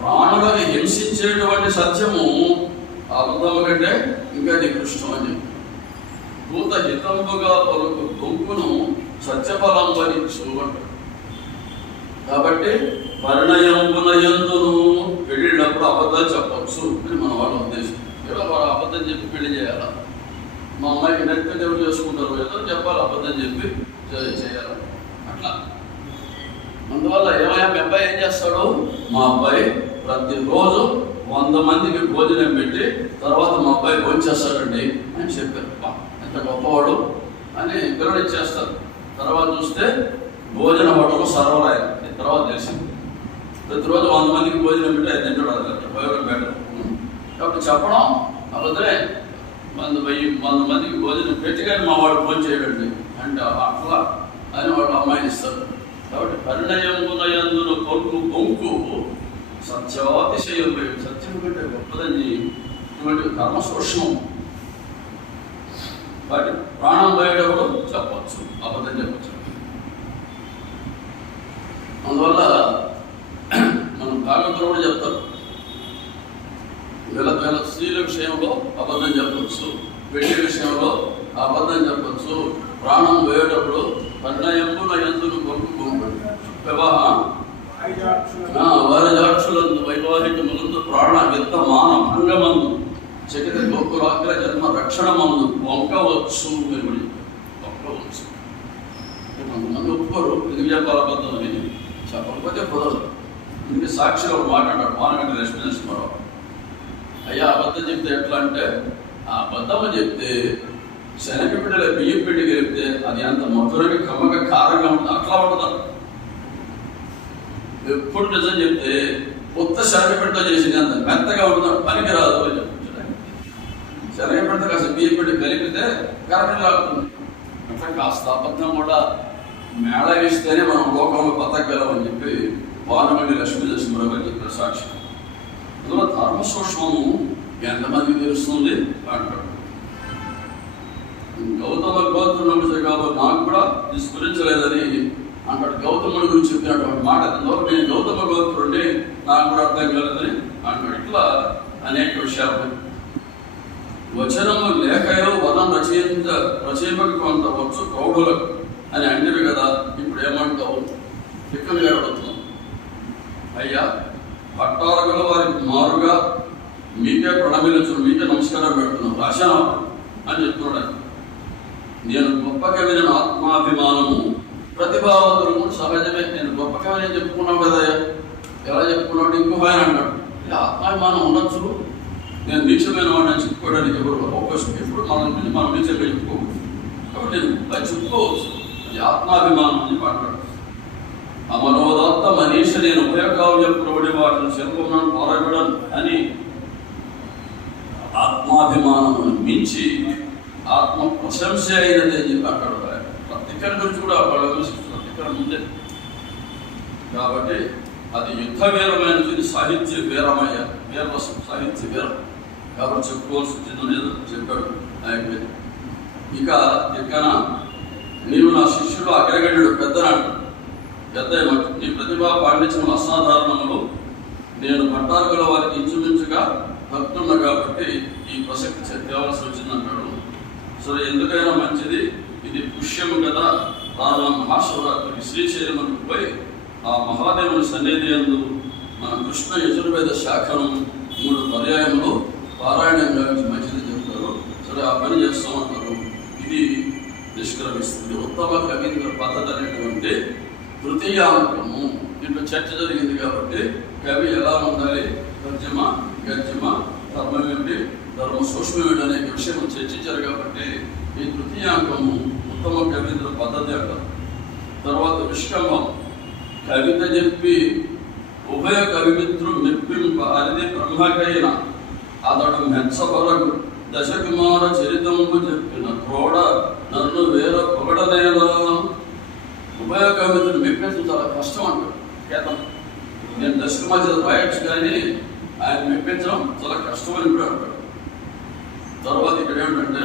ప్రాణులను హింసించేటువంటి సత్యము అబద్ధము కంటే ఇంకా నికృష్టం అని చెప్పి. భూత హితంబుగా పలుకు గొంకును సత్యఫలం భరించు అంటాడు. కాబట్టి పరిణయంబునయందును పెళ్ళినప్పుడు అబద్ధాలు చెప్పచ్చు అని మన వాళ్ళ ఉద్దేశం. ఏదో వాడు అబద్ధం చెప్పి పెళ్లి చేయాలా, మా అమ్మాయికి నడిపి దేవుడు చేసుకుంటారు, ఏదో చెప్పాలి, అబద్ధం చెప్పి చేయాలి అట్లా. అందువల్ల ఏమయ్యా మీ అబ్బాయి ఏం చేస్తాడు? మా అబ్బాయి ప్రతిరోజు 100 మందికి భోజనం పెట్టి తర్వాత మా అబ్బాయి భోంచేస్తాడండి అని చెప్పారు. ఎంత గొప్పవాడు అని పిల్లలు ఇచ్చేస్తారు. తర్వాత చూస్తే భోజన హోటల్ సర్వర్ ఆయన తర్వాత తెలిసింది. ప్రతిరోజు 100 మందికి భోజనం పెట్టి ఆయన తింటాడు, అది ఉపయోగం పెట్టదు. కాబట్టి చెప్పడం అబద్ధమే. 100 మందికి భోజనం పెట్టి కానీ మా వాడు భోజనం చేయడండి అంటే అట్లా అని వాళ్ళు అమ్మాయిని ఇస్తారు. కాబట్టి పరిణయమునయందును పొంకు పొంకు సత్యాతిశయం, సత్యం కంటే గొప్పదని ఇటువంటి కర్మ సూక్ష్మం. వాటి ప్రాణం పోయేటప్పుడు చెప్పచ్చు, అబద్ధం చెప్పచ్చు. అందువల్ల మనం కాగతులు కూడా చెప్తారు, వేల స్త్రీల విషయంలో అబద్ధం చెప్పచ్చు, పెళ్లి విషయంలో అబద్ధం చెప్పచ్చు. ప్రాణం పోయేటప్పుడు పరిణయంబునయందును పొంకు పొంకు వివాహం వారజాక్షులందు వైవాహికములందు ప్రాణ విత్త మాన భంగమందు చకిత గోకులాగ్ర జన్మ రక్షణమందు వంకవచ్చు. మీరు వంకవచ్చు. కొంతమంది ఒప్పుకోరు, ఎందుకు చెప్పాలి అబద్ధం అని. చెప్పకపోతే కుదరదు. ఇందుకు సాక్షిగా మాట్లాడాడు మానగంటి లక్ష్మీనరసింహారావు. అయ్యా అబద్ధం చెప్తే ఎట్లా అంటే, ఆ అబద్ధము చెప్తే శనగపిండిలో బియ్యం పిండి కలిపితే అది అంత మధురంగా కమ్మగా కారంగా ఉంటుంది, అట్లా ఉంటుంది. ఎప్పుడు నిజం చెప్తే కొత్త శనగపిండితో చేసింది అంత మెత్తగా ఉంటుంది, పనికిరాదు అని చెప్తున్నాను. శనగపిండితో కాస్త బియ్యం పిండి కలిపితే కరకలాడుతుంది. అట్లా కాస్త అబద్ధం కూడా మేళ వేస్తేనే మనం లోకంలో బతకగలం అని చెప్పి వానమల్లి లక్ష్మీ నరసింహరావు గారు చెప్పిన సాక్షి. అందులో ధర్మ సూక్ష్మము ఎంతమందికి తెలుస్తుంది అంటాడు. గౌతమ గోత్రుడు కాబట్టి నాకు కూడా ఇది స్ఫురించలేదని అంటాడు. గౌతముడి గురించి చెప్పినటువంటి మాట అందులో నేను గౌతమ గోత్రుడిని నాకు కూడా అర్థం కాలేదని అంటాడు. ఇట్లా అనేక విషయాలు. వచనము లేఖయో వనం రచయిపకు కొంత వచ్చు ప్రౌఢులకు అని అంటివి కదా, ఇప్పుడు ఏమంటావు? చిక్కన గారు అడుగుతున్నాం. అయ్యా, పట్టారగల వారికి మారుగా మీకే ప్రణమించు, మీకే నమస్కారం పెడుతున్నాం, రాశాను అని చెప్తున్నాడు. నేను గొప్ప కవిని ఆత్మాభిమానము ప్రతిభావంతులు కూడా సహజమే. నేను గొప్ప కవిని అని చెప్పుకున్నావు కదా, ఎలా చెప్పుకున్నాడు? ఇంకో ఆయన అంటాడు ఆత్మాభిమానం ఉండొచ్చు, నేను నీచమైన వాడిని చెప్పుకోవడానికి ఎవరు అవకాశం, ఎప్పుడు మనం నీచంగా చెప్పుకోవచ్చు. కాబట్టి నేను అది చెప్పుకోవచ్చు, అది ఆత్మాభిమానం అని మాట్లాడు. ఆ మనోదాత్త మనీష నేను ఉపయోగాలు చెప్పుకోబడి వాటిని శిల్పములను పోరాడడం అని ఆత్మాభిమానం మించి ఆత్మ ప్రశంస అయినది అని చెప్పి అంటాడు. ప్రతికరణ గురించి కూడా వాళ్ళు విమర్శిస్తున్నారు, ప్రతికరణ ముందే. కాబట్టి అది యుద్ధ వీరమైనది, సాహిత్య వీరమయ్య, వీరరసం సాహిత్య వీరం కాబట్టి చెప్పుకోవాల్సి వచ్చిందో లేదో చెప్పాడు ఆయన. ఇక ఎక్కన నీవు నా శిష్యుడు అగ్రగణ్యుడు పెద్దనాడు, పెద్ద నీ ప్రతిభా పాండిత్యం అసాధారణములు, నేను పట్టారుగల వారికి ఇంచుమించుగా భక్తున్నా కాబట్టి ఈ ప్రసక్తి తేవాల్సి వచ్చిందంటాడు. సరే, ఎందుకైనా మంచిది, ఇది పుష్యము కదా. రానున్న మహాశివరాత్రికి శ్రీశైలముకు పోయి ఆ మహాదేవుని సన్నిధి యందు మన కృష్ణ యజుర్వేద శాఖను 3 పర్యాయములు పారాయణం గావించి మంచిది చెప్తారు. సరే, ఆ పని చేస్తామంటారు. ఇది నిష్క్రమిస్తుంది. ఉత్తమ కవీంద్ర పద్ధతి అనేటువంటి తృతీయాంకము. దీంట్లో చర్చ జరిగింది కాబట్టి కవి ఎలా ఉండాలి, తర్జమ గర్జమ ధర్మం ఏమిటి, ధర్మ సూక్ష్మం ఏమిటి అనే విషయం చర్చించారు. కాబట్టి ఈ తృతీయాంకము ఉత్తమ కవీంద్ర పద్ధతి అంటారు. తర్వాత విష్కంభం, కవిత చెప్పి ఉభయ కవిమిత్రు మెప్పింప అరిది బ్రహ్మకైన అతడు మెచ్చబరకు దశకుమార చరితము చెప్పిన క్రోడ నన్ను వేర పొగడనేలా. ఉభయ కవితను మెప్పించడం చాలా కష్టం అంటాడు కేతం. నేను దశకుమార్ చేత రాయొచ్చు కానీ ఆయన మెప్పించడం చాలా కష్టం అని కూడా అంటాడు. తర్వాత ఇక్కడ ఏమిటంటే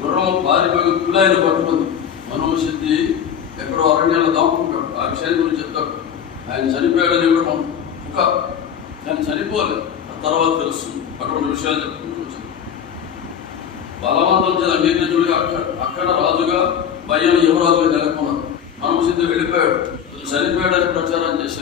గుర్రం పారిపోయి కులాయిన పట్టుకుంది. మనోసిద్ధి ఎక్కడో అరణ్యాల్లో దాముకుంటాడు. ఆ విషయాన్ని గురించి చెప్తాడు. ఆయన చనిపోయాడని కూడా ఒక ఆయన చనిపోలేదు, తర్వాత తెలుస్తుంది. అటువంటి విషయాలు చెప్పుకుంటూ వచ్చాడు. బలవంతం చేత అంగీకరించుడిగా అక్కడ రాజుగా భయం యువరాజుగా నెలకొన్నారు. మనోసిద్ధి వెళ్ళిపోయాడు, చనిపోయాడని ప్రచారం చేశాడు.